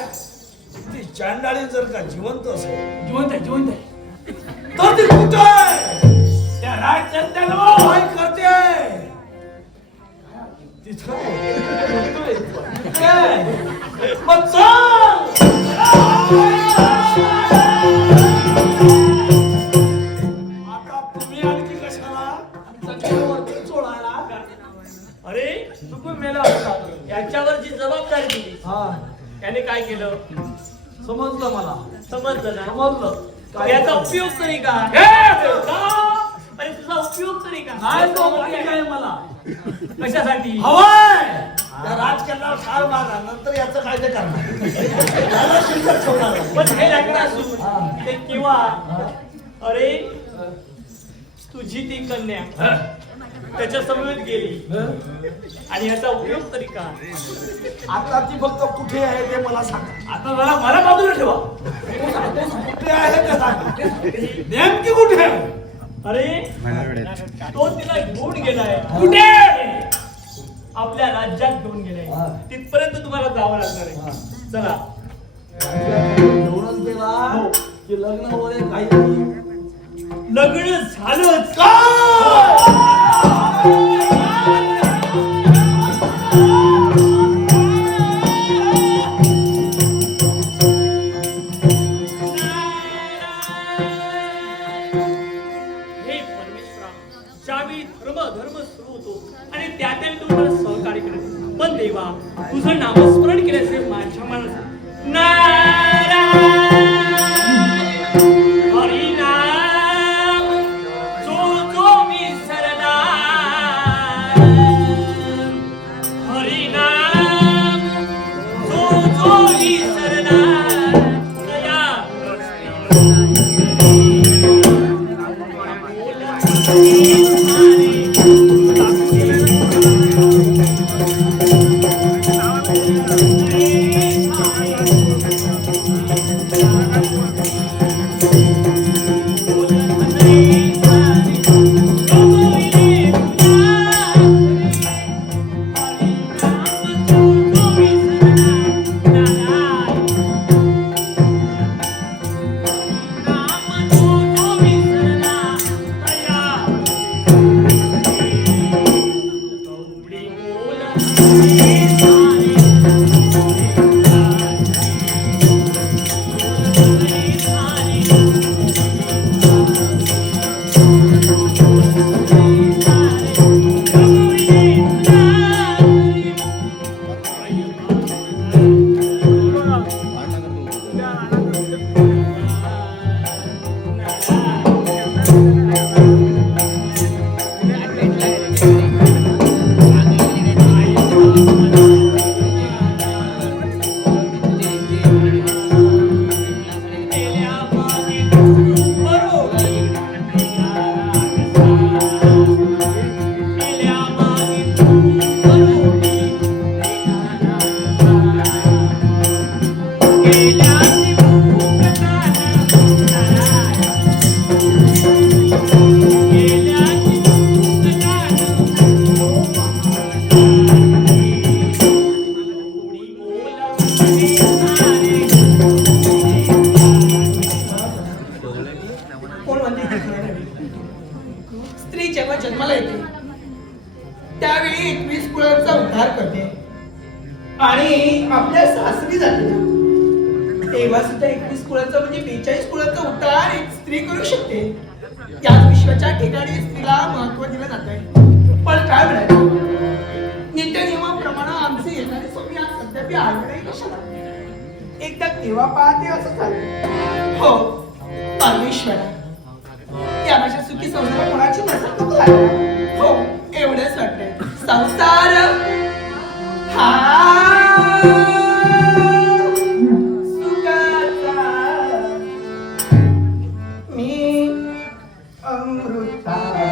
ती चांडाळी जर का जिवंत असेल, जिवंत आहे, जिवंत आहे. तर ती कुठे आहे? त्या राजकर्त्याला काय करते तिथं? मग चल. आता तुम्ही आणखी कशाला चक्रावरती चोळायला? अरे चुकून मेला होता. याच्यावरची जबाबदारी दिली. त्याने काय केलं समजलं मला, समजलं ना. समजलं. याचा उपयोग तरी का? अरे तुझा उपयोग तरी का? नाही तो पाहिजे आहे मला. कशासाठी? हवाय त्या राजकारणाला ठार मारा, नंतर याचं काय ते करणार. याला शिल्लक ठेवणार. पण हे लग्न ते किंवा अरे तुझी ती कन्या त्याच्या समवेत गेली आणि याचा उपयोग तरी का? आता ती फक्त कुठे आहे ते मला सांगा. आता मला बाजूला ठेवा. कुठे आहे ते सांगा. नेमकी कुठे आहे? अरे तो तिला घेऊन गेलाय. कुठे? आपल्या राज्यात घेऊन गेलाय. तिथपर्यंत तुम्हाला जावं लागणार आहे. चला. एवढंच गेला की लग्न वगैरे काही लग्न झालंच. काय? देवा तुझं नामस्मरण केल्याचे माझ्या मनात नारायण हरिनाम जो जो विसरला हरिनाम जो जो विसरला दया कोण म्हणते स्त्री जेव्हा जन्माला येते त्यावेळी 21 कुळांचा उद्धार करते आणि आपल्या सासरी जाते तेव्हा सुद्धा 21 कुळांचा म्हणजे 42 कुळांचा उद्धार एक स्त्री करू शकते. याच विश्वाच्या ठिकाणी स्त्रीला महत्व दिलं जात आहे. पण काय म्हणायचं नित्यनियमाप्रमाणे आमचे येणारे स्वामी आज सध्या बी आले कशाला एकदा तेव्हा पाहते असं चालेल. हो परमेश्वरा या माझ्या सुखी संसार कोणाची नजर नको लागला. हो एवढंच वाटतंय संसार हा सुखाचा मी अमृताचा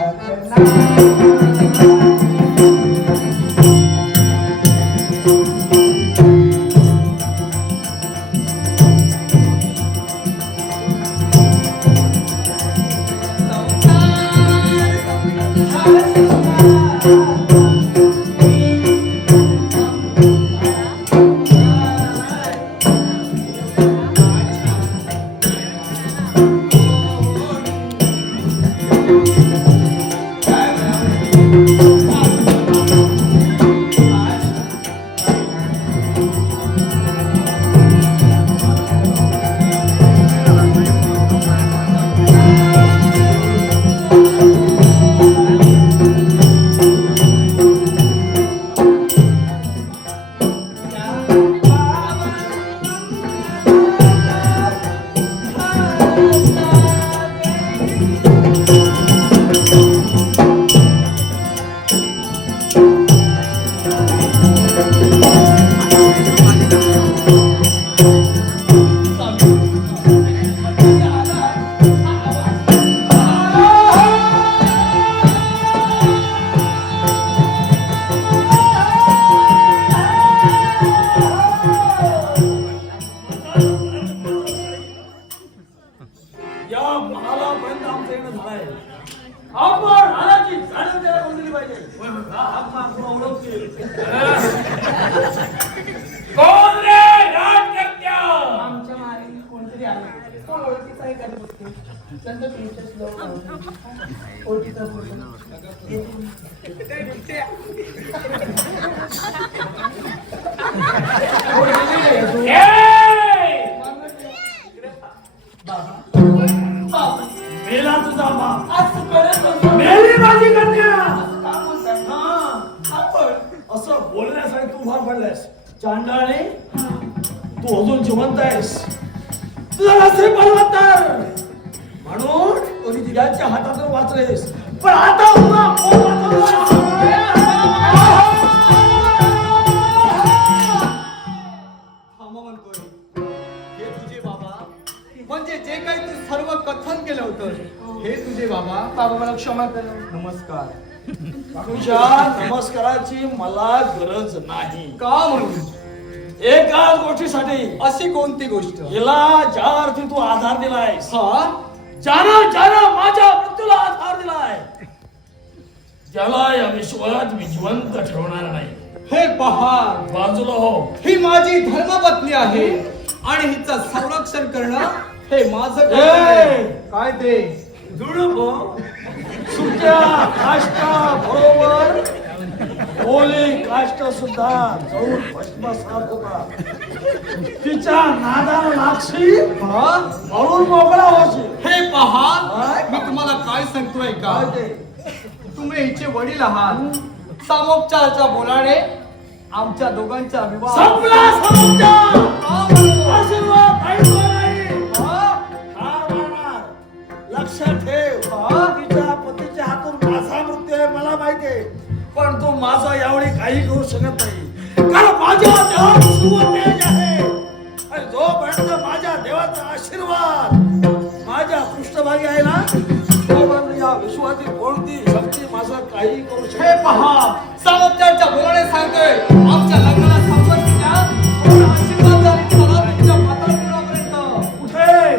कोण रे राजकन्या? आमच्या मागे कोणतरी आले. कोण ओळखीचं आहे का बघते. नंतर तुमच्याच लोक ओळखीचा फोटो मेला तुझा बाप. आज परत मेली माझी कन्या. काम होतं. हा आपण असं बोलण्यासाठी तू भाग पडलास चांडाळे. तू अजून जिवंत आहेस. तुझा नसेब बलवत्तर म्हणून कोणी दिव्याच्या हातातून वाचलेस. पण आता तुला कोण वाचवणार? थांबा म्हणतोय. हे तुझे बाबा म्हणजे जे काही तू सर्व कथन केलं होतं हे तुझे बाबा. बाबा मला क्षमा करा. नमस्कार. तुझ्या नमस्काराची मला गरज नाही. का म्हणून? एकाच गोष्टीसाठी. अशी कोणती गोष्ट? हिला ज्या अर्थी तू आधार दिलायस, हा ज्यानं माझ्या मृत्यूला आधार दिलाय, त्याला या विश्वात मी जिवंत ठेवणार नाही. हे पहा, बाजूला हो. ही माझी धर्मपत्नी आहे आणि हिचं संरक्षण करणं हे माझं काम ए! आहे. काय ते? जुळप सुट्या काष्टा बरोबर ओली काष्ट सुद्धा जळून भस्मसात होता. तिच्या नादाला लागशी हा? म्हणून मोकळा होशील. हे पहा, काय? मी तुम्हाला काय सांगतोय का? काय ते? तुम्ही हिचे वडील आहात. सामोपचाराच्या बोलाने आमच्या दोघांचा विवाह संपला समोरचा. का म्हणतो? आशीर्वाद ऐकतो नाही. हा? हार मारणार. लक्षात ठेव. हा? तिच्या पतीच्या हातून माझा मृत्यू आहे मला माहिती आहे. पण तो माझा यावेळी काही करू शकत नाही. कारण माझ्या देवात सर्व तेज आहे. आणि जोपर्यंत माझ्या देवाचा आशीर्वाद माझ्या पृष्ठभागी आहे ना, तोपर्यंत या विश्वातील कोणती शक्ती माझं काही करू हे शकत पहा, सामोपचाराच्या बोलाने सांगतोय आमच्या लग्नाला संपत्ती द्या. पण आशीर्वाद द्या चला तुमच्या पाताळपुरापर्यंत. कुठे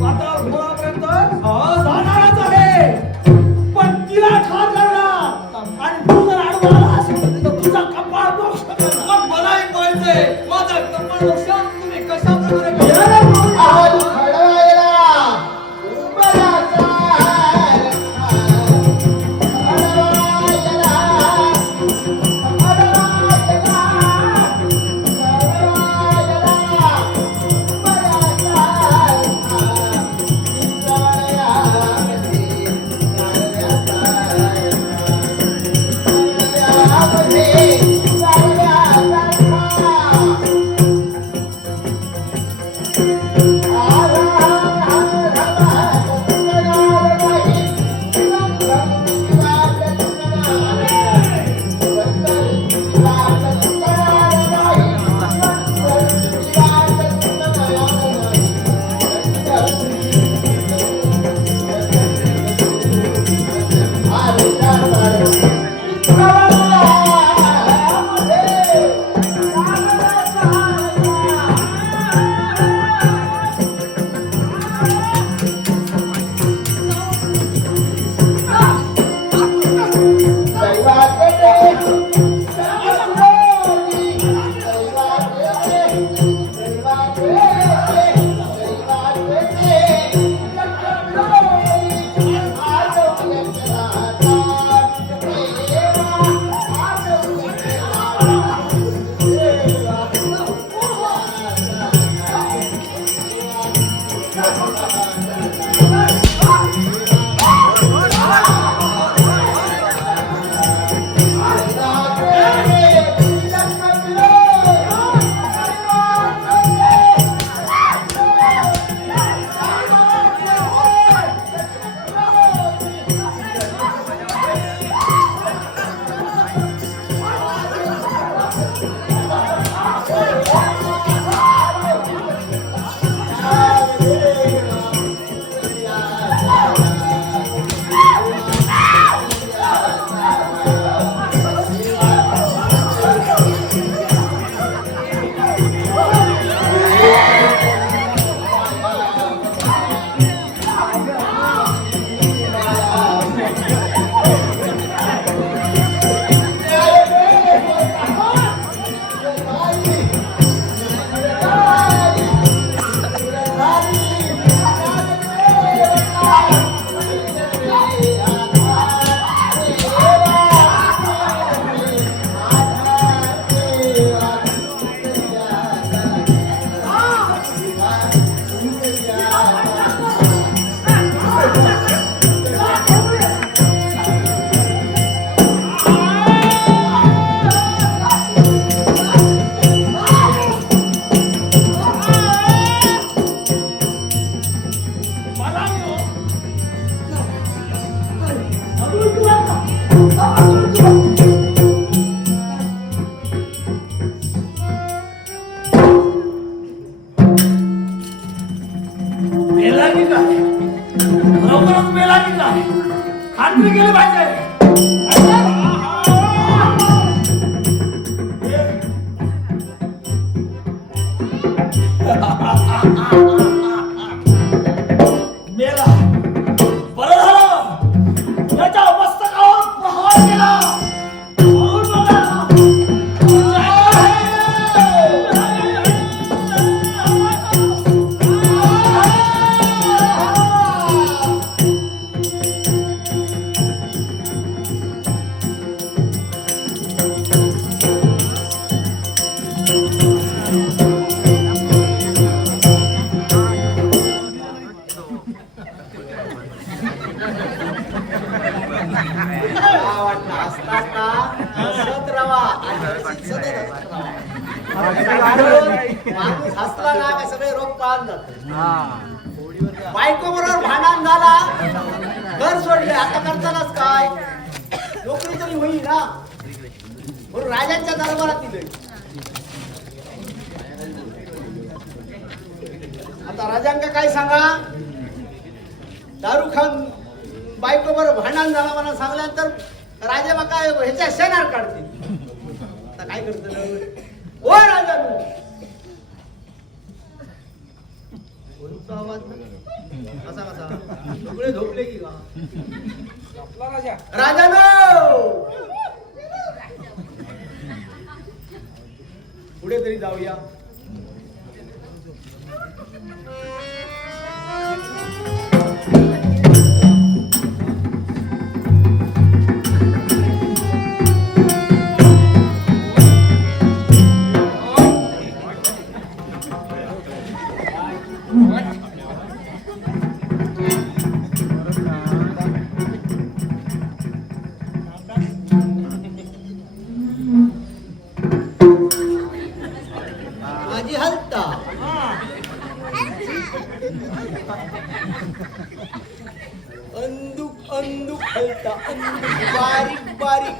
पाताळ मुळापर्यंत हा? जाणारच आहे. पण तिला ठार करणार आणि तू जर आडवा आलास तर तुझा कपाळ मोक्ष करणार. मग मलाही पाहिजे माझा कपाळ मोक्ष तुम्ही कशा प्रकारे आज खडवायला उंबराचा खात्री केली पाहिजे. मेला बरं झालं त्याच्या मस्तकावर प्रहार केला. म्हणून बघा. माणूस हसला ना का सगळे रोग पाळत जात. बायको बरोबर भांडण झाला घर सोडले आता करतानाच काय नोकरी तरी होईल ना म्हणून राजांच्या दरबारात दिले. आता राजांका काय सांगा दारू खान बायको बरोबर भांडण झाला मला सांगल्यानंतर राजा मग काय ह्याच्या शेणार काढते. आता काय करत ओ राजा आवाज कसा कसा सगळे झोपले की का राजानो पुढे तरी जाऊया. माझी हलता अंदुक अंदुक हलता अंदुक बारीक बारीक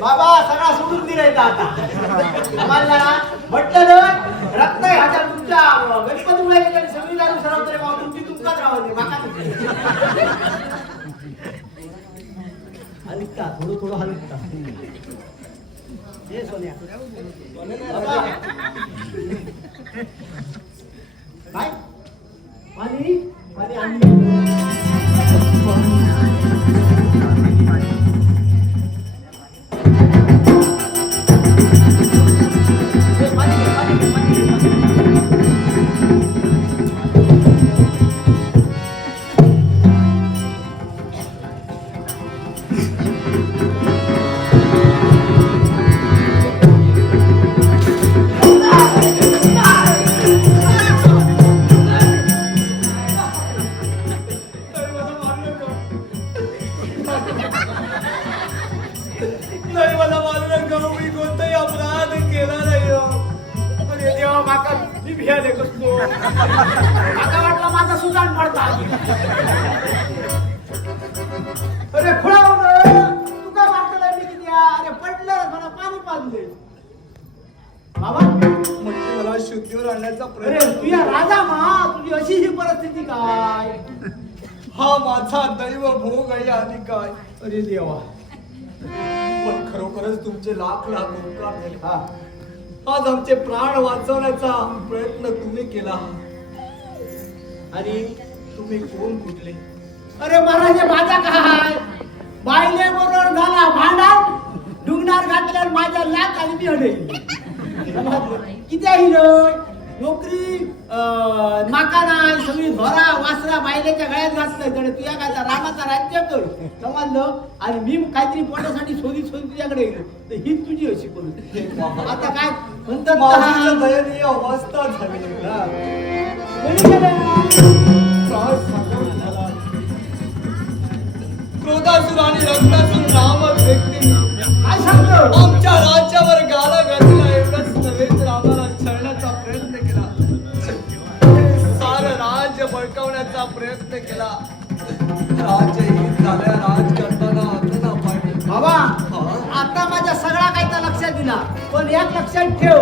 बाबा सगळा सोडून दिलाय आता आम्हाला म्हटलं ना रत्न ह्याच्या तुमच्या गणपती मुळे सगळी दारू सरवत रे बाबा तुमची तुमकाच राहते माका हलका थोडं थोडं हलका हे सोन्या काय पाणी पाणी आणली नाही मला मारून करू मी कोणताही अपराध केला नाही हो. अरे देवा माका मी भियाले कसलो आता वाटलं माझा सुजान पडता अरे खुळा तू काय वाटलं मी किती अरे पडलं मला पाणी पाजले बाबा म्हणजे मला शुद्धीवर आणण्याचा अरे प्रयत्न. तुझ्या राजा मा तुझी अशी ही परिस्थिती काय हा माझा दैव भोग आहे आणि काय. अरे देवा पण खरोखरच तुमचे लाख लाख उपकार झाले. हा आज आमचे प्राण वाचवण्याचा प्रयत्न तुम्ही केला आणि तुम्ही कोण कुठले. अरे महाराज माझा काय बायले बरोबर झाला भांडण डुंगणार घातल्यावर माझ्या लाख आणि मी हडे किती हिरोय नोकरी माका नाही सगळी धोरा वासरा बायलेच्या गळ्यात घातलं तर तुझ्या काय रामाचा राज्य कर समजलं आणि मी काहीतरी पोटासाठी शोधी तुझ्याकडे गेलो तर ही तुझी अशी करू आता काय म्हणतात माझी दयनीय अवस्था झाली. कोणी केलं? काय सांगावं तुम्हाला. क्रोधासूर आणि रक्तासूर नामक व्यक्तीने काय सांगतो आमच्या राज्यावर गाला घातला. एवढंच नव्हे तर आम्हाला छळण्याचा प्रयत्न केला. सारं राज्य बळकावण्याचा प्रयत्न केला. राजहीत झाल्या राज करताना हाताला पाणी. बाबा आता माझ्या सगळा काहीचा लक्षात दिला पण एक लक्षात ठेव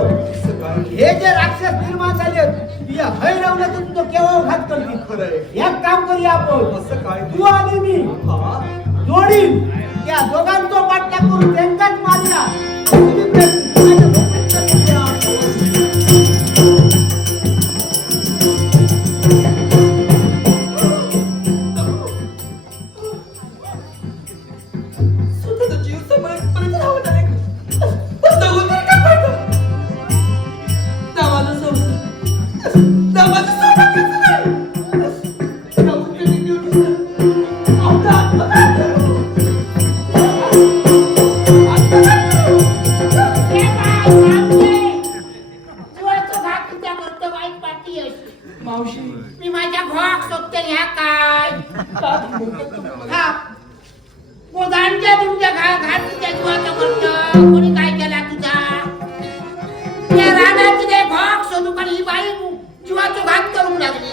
हे जे राक्षस निर्माण झाले तुझ्या हैरवलं तर तुझं केव्हा घात करतील खरंय. एक काम करूया आपण असं काय? तू आणि मी हा? जोडीन त्या दोघांचा पाठला करून त्यांचाच मारला स्वतःचा जीव सांभाळेपर्यंत राहावं लागेल. जगून तरी काय फायदा? नावाला संसार. नावाचं सौभाग्यच नाही. जगून तरी जीव घेतला. आपला आत्मघात करू. आत्मघात करू. मावशी मी माझ्या घोक सोबते ह्या काय हा गोदांच्या तुमच्या घात तुझ्या जीवाचं करतं कोणी काय केला तुझा त्या रानाची ते घोक शोधू पण ही बाई जीवाचं घात करून लागली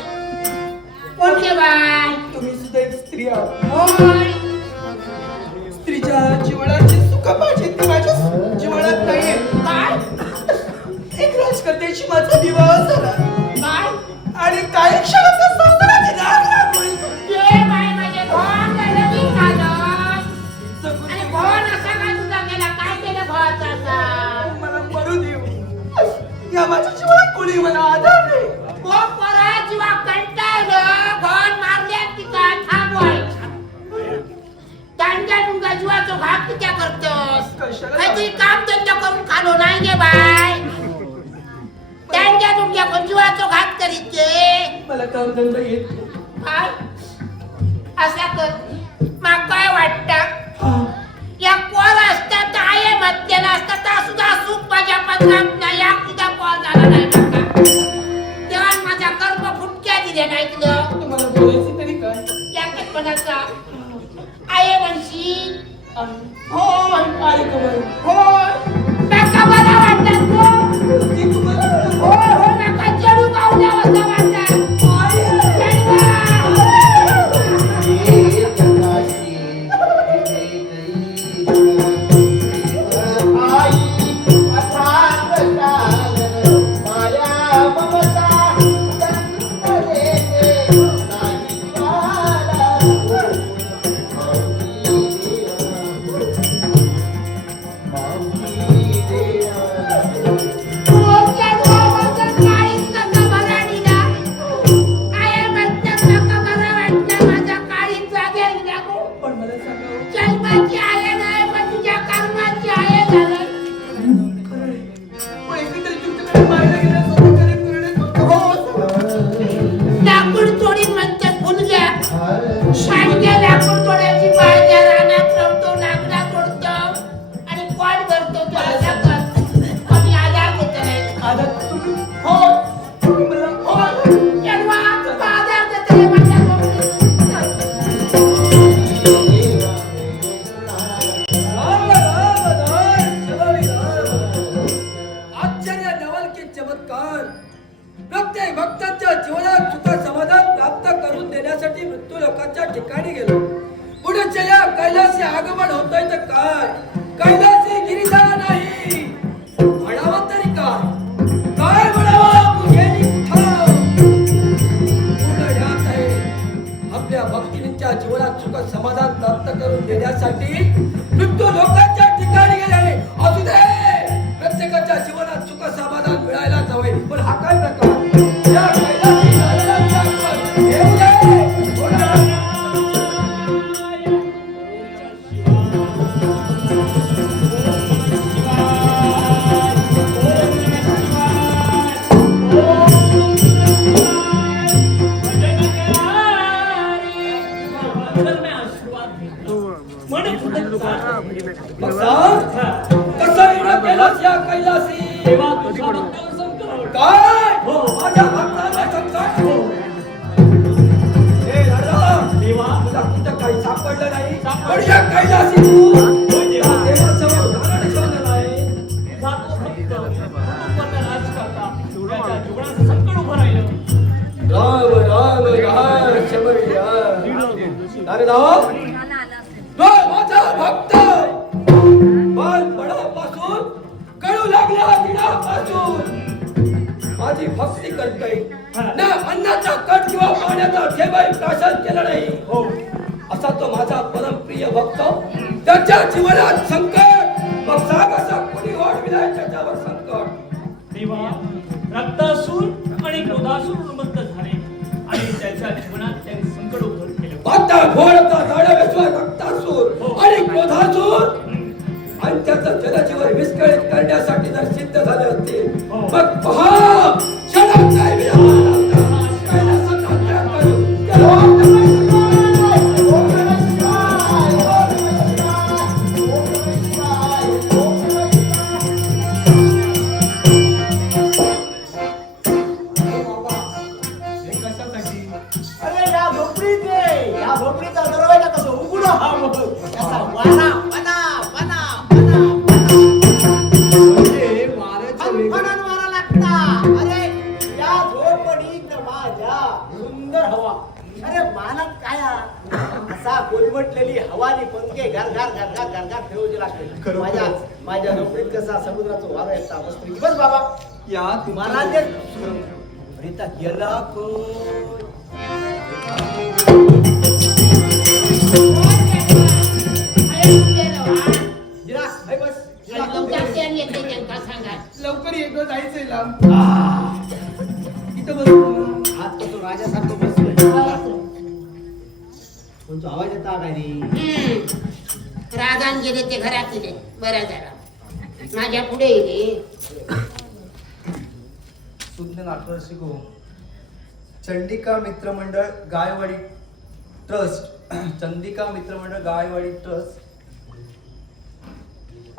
कोणते बाई तुम्ही सुद्धा एक स्त्री आहात. होय स्त्रीच्या जिवळाची सुख पाहिजे ती माझ्या जिवळात नाहीये. काय एक राजकर्त्याशी माझा विवाह झाला काय आणि काही क्षणात संसाराची राग रागोळी झाली. ते बाई माझे घोक लगीन झालं आणि घोण असा काय तुझा गेला काय केलं घोळाचा असा मला मरू देऊ. या माझ्या जीवनात कोणी मला आधार नाही. मग परत जीवा कंटाळलं घोण मारल्या तिका थांबवायचा त्यांच्या तुमच्या जीवाचं घात कित्या करतोस कशाला? काहीतरी काम धंदा करून खालो नाही गे बाय त्यांच्या तुमच्या कोण जीवाचं घात करीत ते मला कामधंदा येत नाही. काय असा कर मग काय वाटतं या पोर असतात तर आहे मध्यला असतात तर सुद्धा सुख माझ्या पदरात नाही या सुद्धा पोर झाला नाही बघा तेव्हा माझ्या कर्म फुटक्या दिल्या नाहीत ग तुम्हाला बोलायचं तरी काय? याच्यात कोणाचा आहे म्हणशी होय, आई कमाई. होय नका मला वाटतात गो मी तुम्हाला होय होय नका जडू पाहुण्या वाजता वाटतात पण मला सांगा जन्माची आहे नाही पण तुझ्या कर्माची आहे झालं खरं आहे. पण एकंदरीत तुमच्याकडे पाहायला गेलं स्वतःकडे फिरणे हो. लाकूड तोडीन म्हणतात मुलग्या शांत्या लाकूड तोडायची पाहिजे रानात रमतो लाकडा तोडतो आणि कोण भरतो तो असा कर कोणी आधार देत नाही आता तुम्ही हो तुम्ही मला हो जन्मा तुका आधार देत नाही माझ्या आश्चर्य नवल के चमत्कार प्रत्येक भक्तांच्या जीवनात सुख समाधान प्राप्त करून देण्यासाठी मृत्यू लोकांच्या ठिकाणी गेलो पुढच्या या कैलासी आगमन होतंय तर काय कैलासी गिरिजा नाही म्हणावं तरी काय म्हणावं मुखेनी ठाव पूर्ण ध्यात आहे आपल्या भक्तींच्या जीवनात सुख समाधान प्राप्त करून देण्यासाठी मृत्यू लोकांच्या ठिकाणी गेले असू दे प्रत्येकाच्या जीवनात सुख समाधान मिळायलाच हवे पण हा काय प्रकार या कैलासी नारायणाच्या आगमन येऊ दे थोडा कसं येणं केलंस या कैलासी काय माझ्या भक्ताला संकट हे राजा तुला कुठं काही सापडलं नाही पण या कैलासी तू या देवासमोर धारण ठेवलेलं आहे राम राम राम शबरी अरे राम तो माझा भक्त बालपणापासून कळू लागल्या दिनापासून माझी भक्ती करतोय ना अन्नाचा कट किंवा पाण्याचा ठेवाही प्राशन केलं नाही हो असा तो माझा परमप्रिय भक्त त्याच्या जीवनात संकट मग सांग असा कुणी वाढविलाय त्याच्यावर संकट देवा रक्तासूर आणि क्रोधासूर उन्मत्त झाले आणि त्याच्या जीवनात त्यांनी संकट उभं केलं आता घोडचा दाढवेश्वर रक्तासूर आणि क्रोधासूर आणि त्याचं जनजीवन विस्कळीत करण्यासाठी जर सिद्ध झाले असतील मग पहा क्षणात काय विराम कैलासात अत्याग करू अरे या भोपळीचा दरवाजा कसं उघडा असा वारा पना पना पना म्हणजे वाऱ्याच्या वेगाने फणफणान वारा लागता. अरे या झोपडीत माझ्या सुंदर हवा. अरे मानत काय हा? असा गोलमटलेली हवानी पंखे घर घर घर घर घर घर फिरवू लागते. माझ्या झोपडीत कसा समुद्राचा वारा येता मस्त बस बाबा या मला ते रीता गेला कोण जिरा, हे बस. लवकर येतो जायचंय लांब इथं बस. आज तो राजासारखं बसलोय. कोणचा आवाज येता काय रे? रागान गेले ते घरात गेले बरं जरा माझ्या पुढे येते सुज्ञ नाटक शिकू चंडिका मित्रमंडळ गायवाडी ट्रस्ट चंडिका मित्रमंडळ गायवाडी ट्रस्ट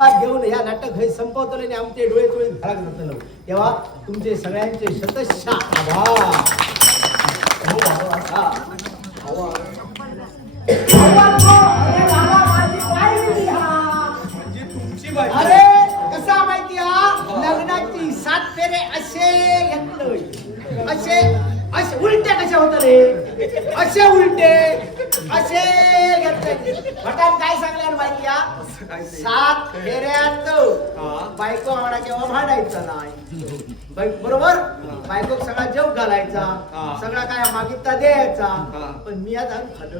आज घेऊन या नाटक हे संपवतले आणि आमचे डोळे चोळे घरात जातलं. तेव्हा तुमचे सगळ्यांचे शतशः आभार. हो बाबा. हा. आभार. म्हणजे तुमची बाई अरे कसा माहिती लग्नाची 7 फेरे असे घेतलं असे असे उलटे कसे होत रे असे उलटे असे घेतले भटान काय सांगणार माहिती 7 फेऱ्यात बायको आवडायची भांडायचं नाही बरोबर बायको सगळा जेव घालायचा सगळा काय मागितला द्यायचा पण मी आज खाल्लो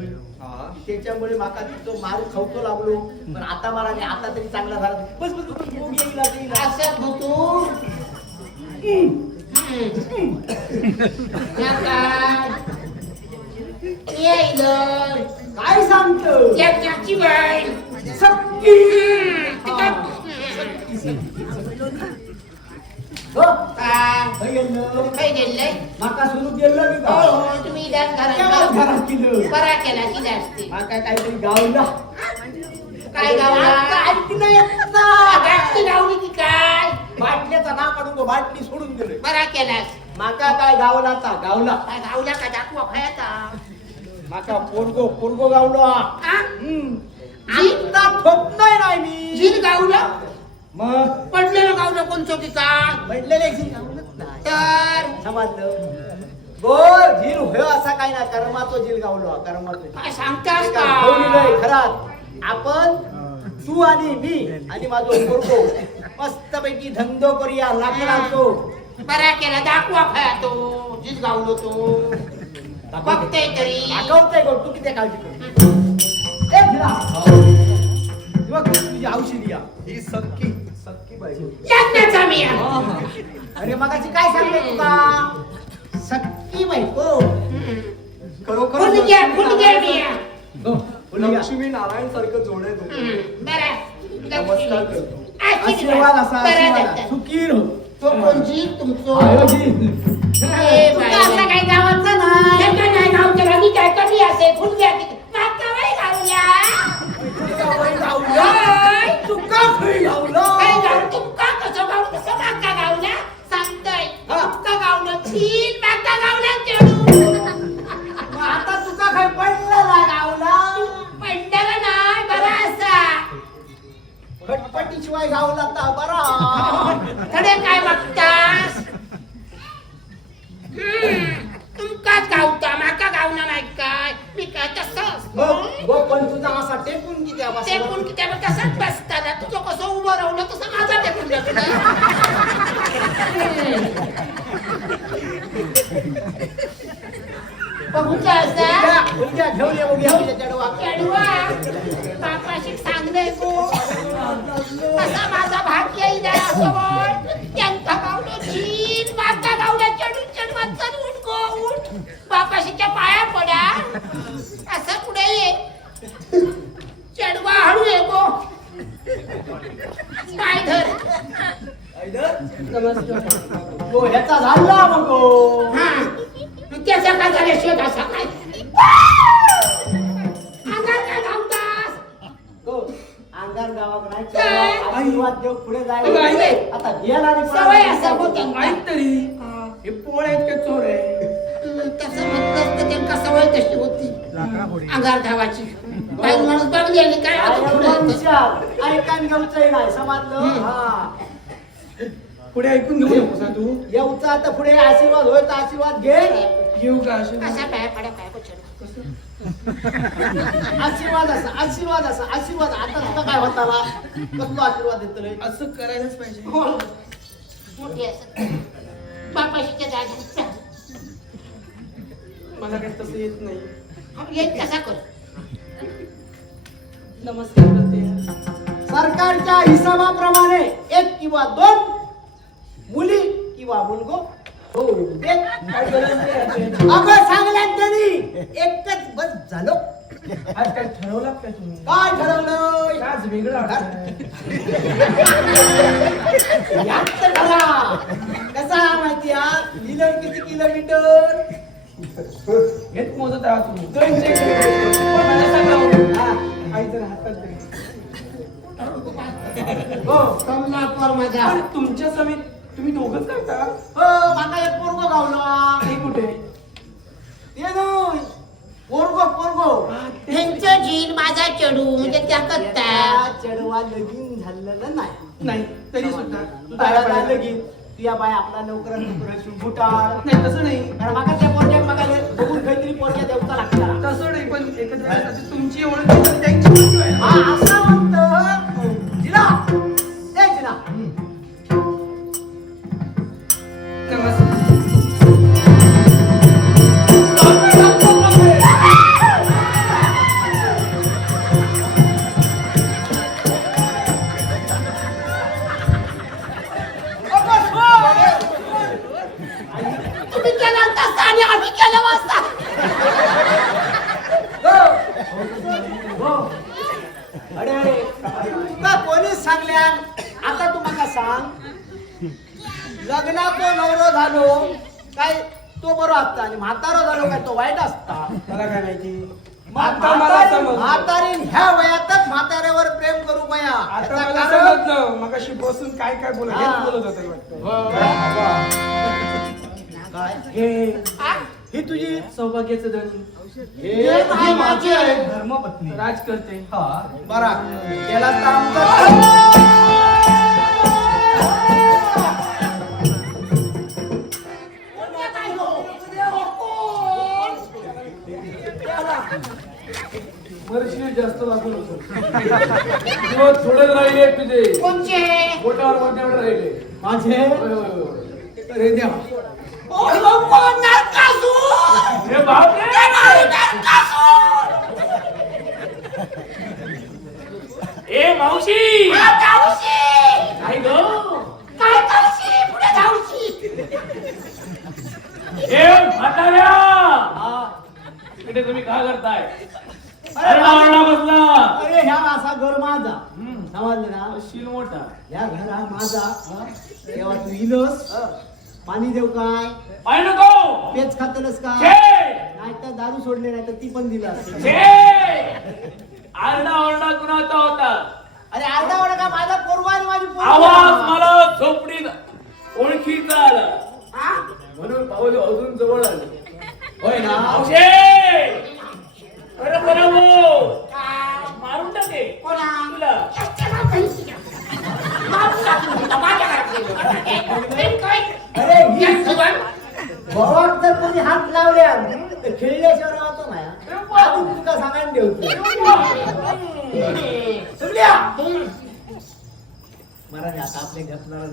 त्याच्यामुळे माका तो मार खावतो लागलो पण आता मला नाही आता तरी चांगला झाला बस बस बस भोग येईल आता येईल. असं होतो येईल काय सांगतो त्याची बाई सक्की हो काय गेलो गेलंय माका सुरू केलं मी हो का हो तुम्ही डान्स केव्हाच करा घरात केलं बरा केला की जास्ती माका काहीतरी गावला काय गावला ऐकलं येत ना गाठी गावली की काय बाटल्याचा ना काढून तो बाटली सोडून दिले बरा केलास माका काय गावला ता गावला काय गावला का दाखवा खायचा माका पोरगो गावलो आता ठोकतोय नाही मी झील गावलं मग पडलेलं गावलं कोणचं की काय म्हटलेले गावलंच नाही तर समजलं गो झील होय असा काय ना कर्माचो झील गावलो कर्माचो काय सांगतास ते काय ठेवलेलं आहे का खरात आपण तू आणि मी आणि माझो पोरगो मस्तपैकी धंदो करूया लाकडाचो बरा केला दाखवा खाया तो झील गावलो तो बघते तरी दाखवतोय गो तू किती काळजी कर ए झिला बघ तुझी औषधी या ही सक्की बाई लग्नाचा मी अरे मगाची काय सांगते तुका सक्की बायको खरोखर फुलग्या मी लक्ष्मी नारायण सारखं जोड आहे तुमचं. बरा नमस्कार करतो. आशीर्वाद असा आशीर्वाद सुखी रहो तो कोण झील तुमचो आयो जी तुका असं काही गावाचं नाही नाही गावच्या राणी काय कमी असे फुलग्या मागच्या वेळी गावल्या तुका खरी गावलो काय गाव तुका कसं गावलं कसं मागच्या गावल्या सांगतोय तुका गावलं छीन मागच्या गावल्या चेडू आता तुका काय पडला गावला पंडाला नाही बरा असा खटपटी शिवाय गावला ता बरा कडे काय बघतास तुमकाच गावता माका गावना नाही काय मी काय तसं गो पण तुझा असा टेकून किती ते कोण की त्यावर तसंच बसताना तुझं कसं उभं राहलं तसं माझा टेकून बसला तुमचा असा उलट्या घेऊन ये बघूया तुझ्या चढवा. चढवा बापाशी सांगणे को असा माझा भाग्य समोर त्यांचा गावले छीन माझा गावल्या चढून चढवत चढ उठ गो उठ बापाशीच्या पाया पडा असं पुढे ये चढवा हळू ये गो पाय धर हो ह्याचा झाला मग हो. हा त्याचा काय झाले शोध असा काय अंगार काय धावतास हो, अंगार गावात नाही काय? चढवा, आशीर्वाद देव पुढे अगं, जायला आई. आता गेला आणि सवय असं हो त्यांना ऐक तरी हे पोळ आहेत का चोर आहे तसं म्हटलं तर त्यांना सवय तशी होती अंगार धावाची बाई माणूस बघली आणि काय आता पुढे येतं. ऐकान घेऊचंही नाही समजलं हा पुढे ऐकून घेऊ नकोस हा तू येऊचा आता पुढे आशीर्वाद होय तर आशीर्वाद घे येऊ का असे असा पाया पडा पाया पडा आशीर्वाद असा आशीर्वाद असा आशीर्वाद आता तुला काय होताला कसलो आशीर्वाद देतो रे असं करायलाच पाहिजे हो. मोठी असं बापाशीच्या जागी मला काही तसं येत नाही येत कसा कर नमस्कार करते सरकारच्या हिसाबाप्रमाणे 1 किंवा 2 मुली किंवा मुलगो हो देत. काय गरज नाही याची. अगं सांगल्यात त्यांनी एकच बस झालो आज काय ठरवलं काय तुम्ही काय ठरवलं आज वेगळं वाटतंय. यात तर ठरा कसा माहिती लिहिलं किती किलोमीटर हेच मोजत आहात तुम्ही 200 किलोमीटर. पण मला सांगा हो, हा. आईचं हातात दे. हो कमलापर माझा पण तुमच्या समेत तुम्ही दोघंच करता हो माका एक पोरगो गावला हे कुठे ते नो पोरगो त्यांचं जीन माझा चढू म्हणजे त्या कत्ता त्या चढवा लगीन झालेलं नाही नाही तरी सुद्धा बाया बाया लगीन तुया बाय आपला लवकरात बुटाळ नाही तसं नाही कारण माका त्या पोरग्याक माका बघून काहीतरी पोरग्या देवता लागला तसं नाही पण एकत्र राहण्यासाठी तुमची ओळख आहे तर त्यांची ओळख व्हायला हा पाहिजे. असं म्हणतो जिना ए जिना नमस्कार तुम्ही केला तसा आणि आम्ही केलं वाजता अरे अरे तुका कोणीच सांगल्या आता तू माका सांग लग्नाचो नवरो झालो काय तो बरो असता आणि म्हातारो झालो काय तो वाईट असता मला काय माहिती आता मला समजलं म्हातारीन ह्या वयातच म्हाताऱ्यावर प्रेम करू बया आता याचं मला कारण- समजलं मगाशी बसून काय काय बोलत हा. हेच बोलत होतं वाटतं काय? हे ही तुझी सौभाग्याचं धनी हे तुझी माझी आहे धर्मपत्नी राज करते हा बरा केला तर आमचा वर्षी जास्त लागून होतो दिवस थोडे राहिले तुझे कोणचे बोटावर बोटावर राहिले माझे होय, होय, होय. अरे देवा कोण नरकासूर हे बापरे नरकासूर ए मावशी धावशी काय ग काय करशी पुढे धावशी ए म्हाताऱ्या इकडे तुम्ही काय करताय अरडा बसला अरे ह्या असा घर माझा समजलं ना शील मोठा या घर हा माझा तेव्हा तू इलस पाणी देऊ काय पाय नको पेच खातलस का छे नाही तर दारू सोडले नाही तर ती पण दिला छे आरडा ओरडा कुणाचा होता अरे आरडा ओरडा का माझा पोरगा आणि माझी पोरगी. आवाज मला झोपडीत ओळखीचा आला हा म्हणून पाऊल अजून जवळ आलं होय ना मावशे बरं मारून टाके कोणा तुला अरे ही भावाक जर कोणी हात लावल्या तर खेळल्याशिवाय राहतो नाही अजून तुका सांगायला ठेवतो सुमल्या महाराज आता आपले घटणार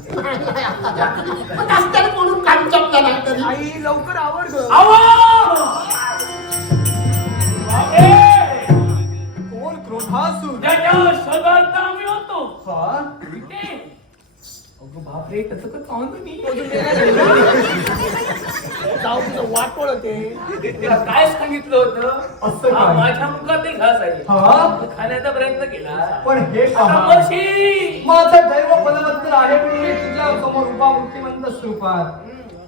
म्हणून काम चपला नाही तरी आई लवकर आवर ग आवाज हा सूर ज्याच्या शोधात आम्ही होतो हा ते अगं बापरे तसं का चावतो मी जाऊ तुझं वाटोळ ते तुला काय सांगितलं होतं असं हा काय? माझ्या मुखातील घास आहे हा? तू खाण्याचा प्रयत्न केला पण हे आता पहा मरशी माझं दैव बलवंतर आहे मी तुझ्या समोर उभा मूर्तिमंत स्वरूपात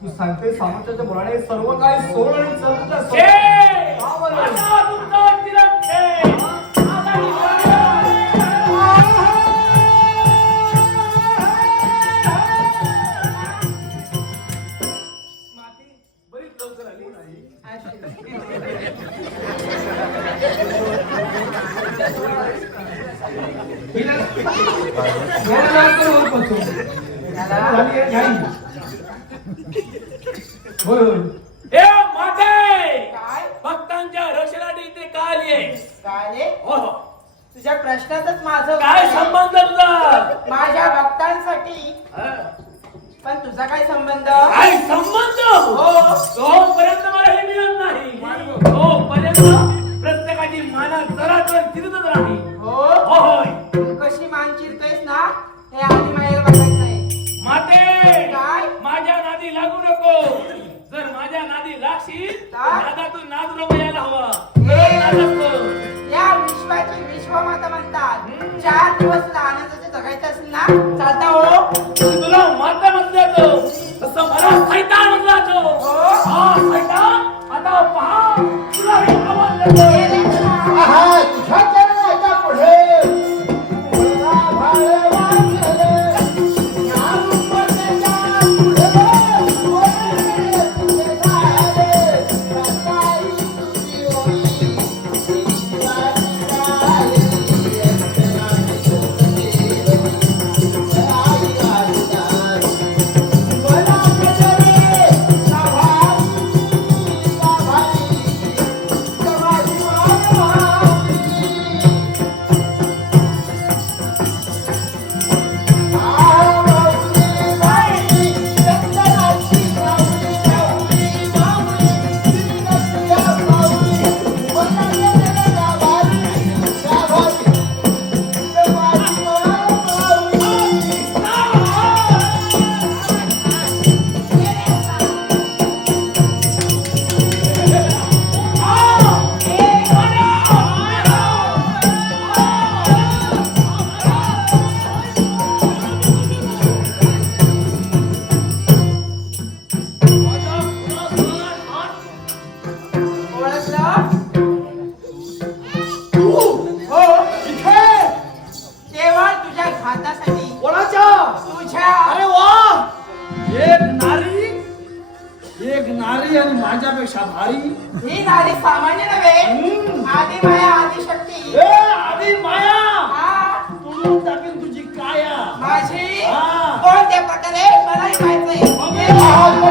तू सांगते सामर्थ्याच्या मुलाने सर्व काय सोड आणि चल तुझ्या छे! हा बोला. आता तुमचा तिरक छे! आता निघाला! माती बरीच लवकर आली नाही याला लाज तर होत नसतो. होय होय ए माते काय भक्तांच्या रक्षणासाठी इथे का आली आहे काय रे? हो हो. तुझ्या प्रश्नातच माझं काय संबंध तुझा माझ्या भक्तांसाठी हा? पण तुझा काय संबंध काय संबंध हो. तोपर्यंत मला हे मिळत नाही तोपर्यंत प्रत्येकाची माना जरा चिरतच राही हो होय तू कशी मान चिरतोयस ना हे आधी मायला बघायचंय माते काय? माझ्या नादी लागू नको जर माझ्या नादी लागशील काय? नादातून नाद नको यायला हवा हे. नाद नको. या विश्वाची विश्वमाता म्हणतात 4 दिवस लहानाचं जगायचं असेल ना चालता हो तुला माता म्हणला तो तसं मला सैतान म्हणला तो हो. हा सैतान आता पहा तुला हे आवडलं हे रे तुला. आहा, तुझ्या चरणाच्या पुढे मुलगा भाळे वाजले. या रुंबतेच्या पुढे कोणी तुझे झाले. सकाळी तुझी होई, शिवाजी राहिली. एकट्याने सोडली, आई राजदार. मला कजरे, साभारी, समाधी वाढवावी. ओळखलं? हो इथे केवळ तुझ्या घातासाठी कोणाच्या तुझ्या अरे वा एक नारी आणि माझ्यापेक्षा भारी ही नारी सामान्य नव्हे आधी माया आधी शक्ती ए आधी माया हा, तू टाकेल तुझी काया माझी हा. कोणत्या प्रकारे मलाही माहिती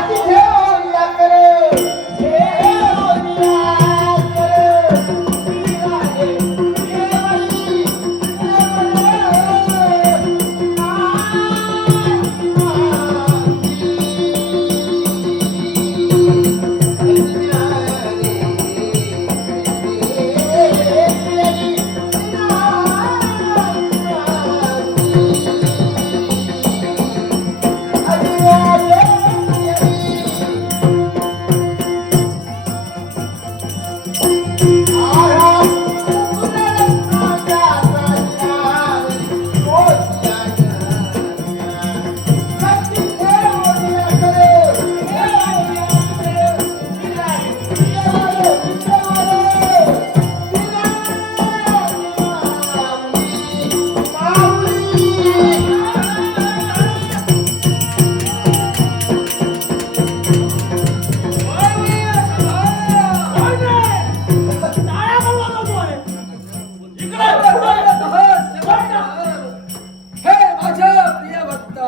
हे माझ्या प्रिय भक्ता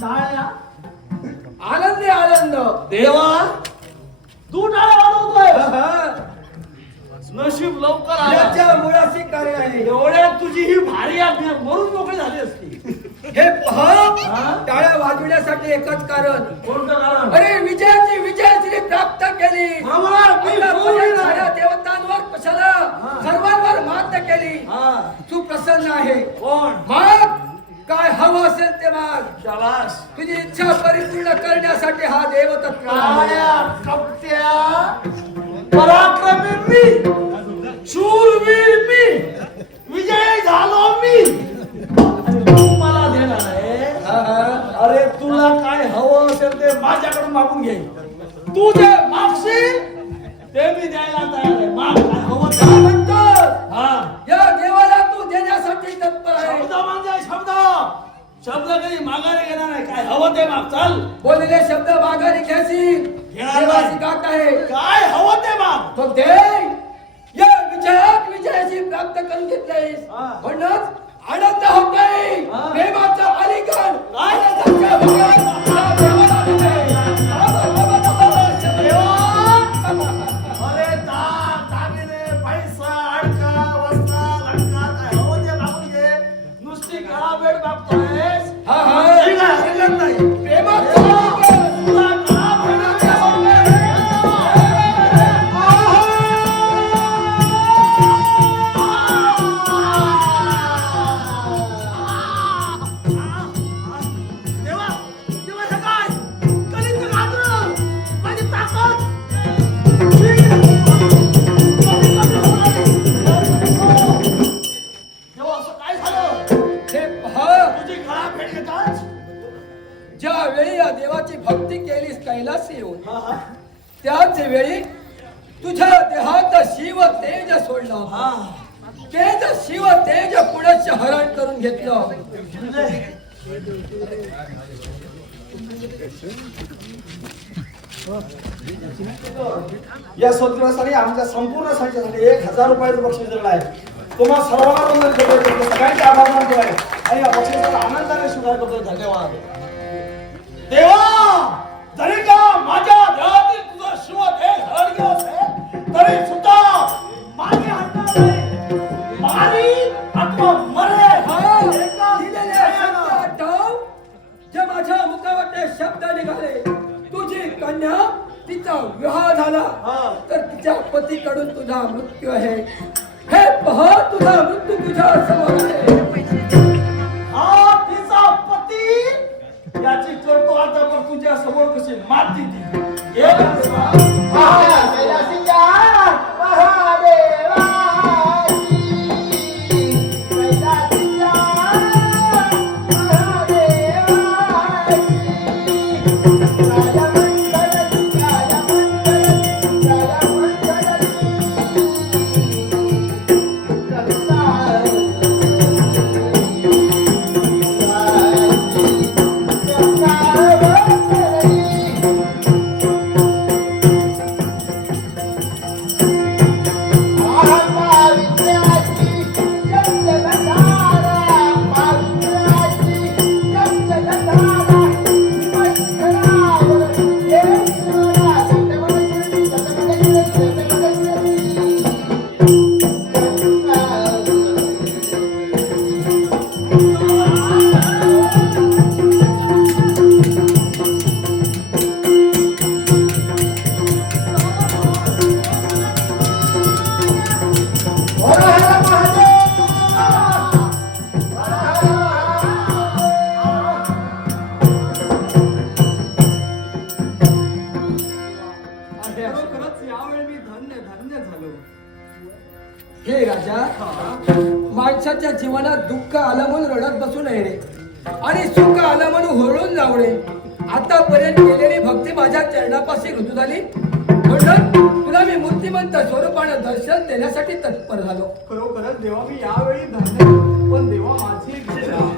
टाळ्या आनंदी आनंद देवा तू टाळ्या वाजवतोय नशीब लवकर आला याच्या मुळाशी कार्य आहे एवढ्यात तुझी ही भारी आज्ञा मरून मोकळी झाली असती हे पहा टाळ्या वाजविण्यासाठी एकच कारण कोणतं कारण अरे विजयाची श्री प्राप्त केली आतापर्यंत साऱ्या देवतांवर कशाला सर्वांवर मात केली तू प्रसन्न आहे कोण मग काय हवं असेल ते माग शाबास तुझी इच्छा परिपूर्ण करण्यासाठी हा देव तत्पर काळ्या कपट्या पराक्रमी मी शूरवीर मी विजय झालो मी तू मला देणार आहे अरे तुला काय हवं असेल ते माझ्याकडून मागून घे तू जे मागशील ते मी द्यायला तयार आहे माग काय हवं ते काय म्हणतोस? हा या देवाला तू देण्यासाठी तत्पर आहे शब्द म्हणजे शब्द शब्द कधी माघारी घेणार नाही काय हवं ते माग चल बोललेले शब्द माघारी घ्यायची घेणार देवाची नाही. गाठ आहे काय हवं ते माग तो दे या विजयात विजयाची प्राप्त करून घेतलेस म्हणूनच आनंद होत नाही प्रेमाचा अलिंगन आनंदाच्या भोगात या देवाला दिले. अरे दागिने पैसा अडका वस्ता लंका काय हवं ते मागून घे नुसती काळा भेट मागतोयस हा, हा. ठीक आहे, हरकत नाही प्रेमाचा अलिंगन. तुला काळा भेटायचा देवा देवा हे काय कलिंग घातलं माझी ताकद देवा असं काय झालं हे पहा तुझी गळा भेट घेताच ज्या वेळी या देवाची भक्ती केलीस कैलास येऊन त्याच वेळी तुझ्या देहात शिव तेज सोडलं तेज शिव तेज पुढे हरण करून घेतलं या स्वतंत्रासाठी आमच्या संपूर्ण संस्थेसाठी 1000 रुपयाचं बक्षीस दिलं आहे तुम्हा सर्वांना वंदन करतोय सगळ्यांचे आभार मानतोय आणि या बक्षिसाचा आनंदाने स्वीकार करतोय धन्यवाद देवा जरी का माझ्या देहातील तुझा शिव देह हरण गेला असेल तरी सुद्धा मागे हटणार नाही मारी अथवा मरे दिलेले शब्द आठव जे माझ्या मुखावर शब्द निघाले तुझी कन्या तिचा विवाह झाला तर तिच्या पतीकडून तुझा मृत्यू आहे हे पहा तुझा मृत्यू तुझ्या समोर आहे हा तिचा पती याची करतो आता पण तुझ्या समोर कशी माती ती हे राजा माणसाच्या जीवनात दुःख आलं म्हणून रडत बसू नये रे आणि सुख आलं म्हणून होरळून जाऊ नये आतापर्यंत केलेली भक्ती माझ्या चरणापाशी रुजू झाली म्हणून तुला मी मूर्तिमंत स्वरूपानं दर्शन देण्यासाठी तत्पर झालो खरोखरच देवा मी यावेळी धन्य पण देवा माझी इच्छा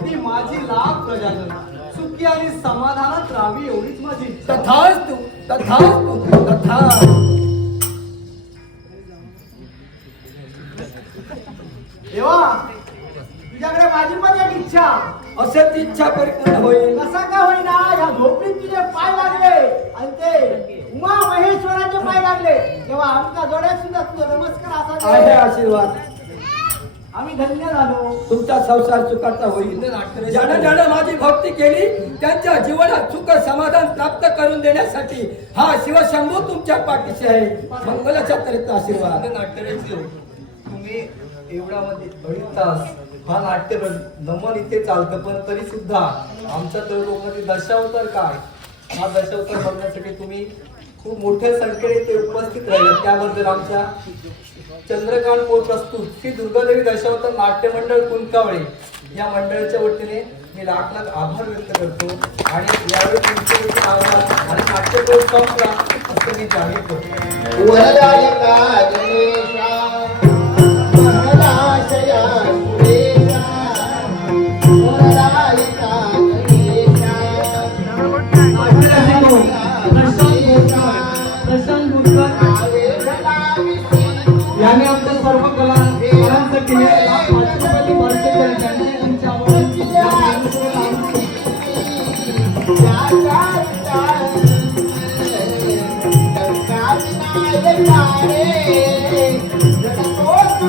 ती माझी लाख प्रजाजन सुखी आणि समाधानात राहावी एवढीच माझी इच्छा तथास्तु तथास्तु तथा देवा तुझ्याकडे माझी पण एक इच्छा असे ती इच्छा परिपूर्ण होईल कसा का होईना या झोपडीत तुझे पाय लागले आणि ते उमा महेश्वराचे पाय लागले तेव्हा आमच्या जोड्यात सुद्धा तुझा नमस्कार असा आहे आशीर्वाद आम्ही धन्य झालो. तुमचा संसार सुखाचा होईल. ज्यानं ज्यानं माझी भक्ती केली त्यांच्या जीवनात सुख समाधान प्राप्त करून देण्यासाठी हा शिवशंभू तुमच्या पाठीशी आहे. मंगलाच्या तऱ्हेचा आशीर्वाद. नाट्यरसिक तुम्ही एवढा मध्ये 2.5 तास हा नाट्य नमन इथे चालतं, पण तरी सुद्धा आमच्या तळलोकामध्ये दशावतार काय हा दशावतार बघण्यासाठी तुम्ही खूप मोठ्या संख्येने इथे उपस्थित राहिले. त्याबद्दल आमच्या चंद्रकांत पोळ प्रस्तुत श्री दुर्गादेवी दशावतार नाट्य मंडळ कुंकावळे या मंडळाच्या वतीने मी लाख आभार व्यक्त करतो आणि यावेळी तुमचे देखील आभार आणि नाट्यप्रयोग संपला असं मी जाहीर करतो. वरदायका गणेशा वरदाशया सुरेशा वरदायका गणेशा प्रशांत गुरकर याने आमच्या सर्व कलाकारांसाठी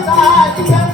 Thank you.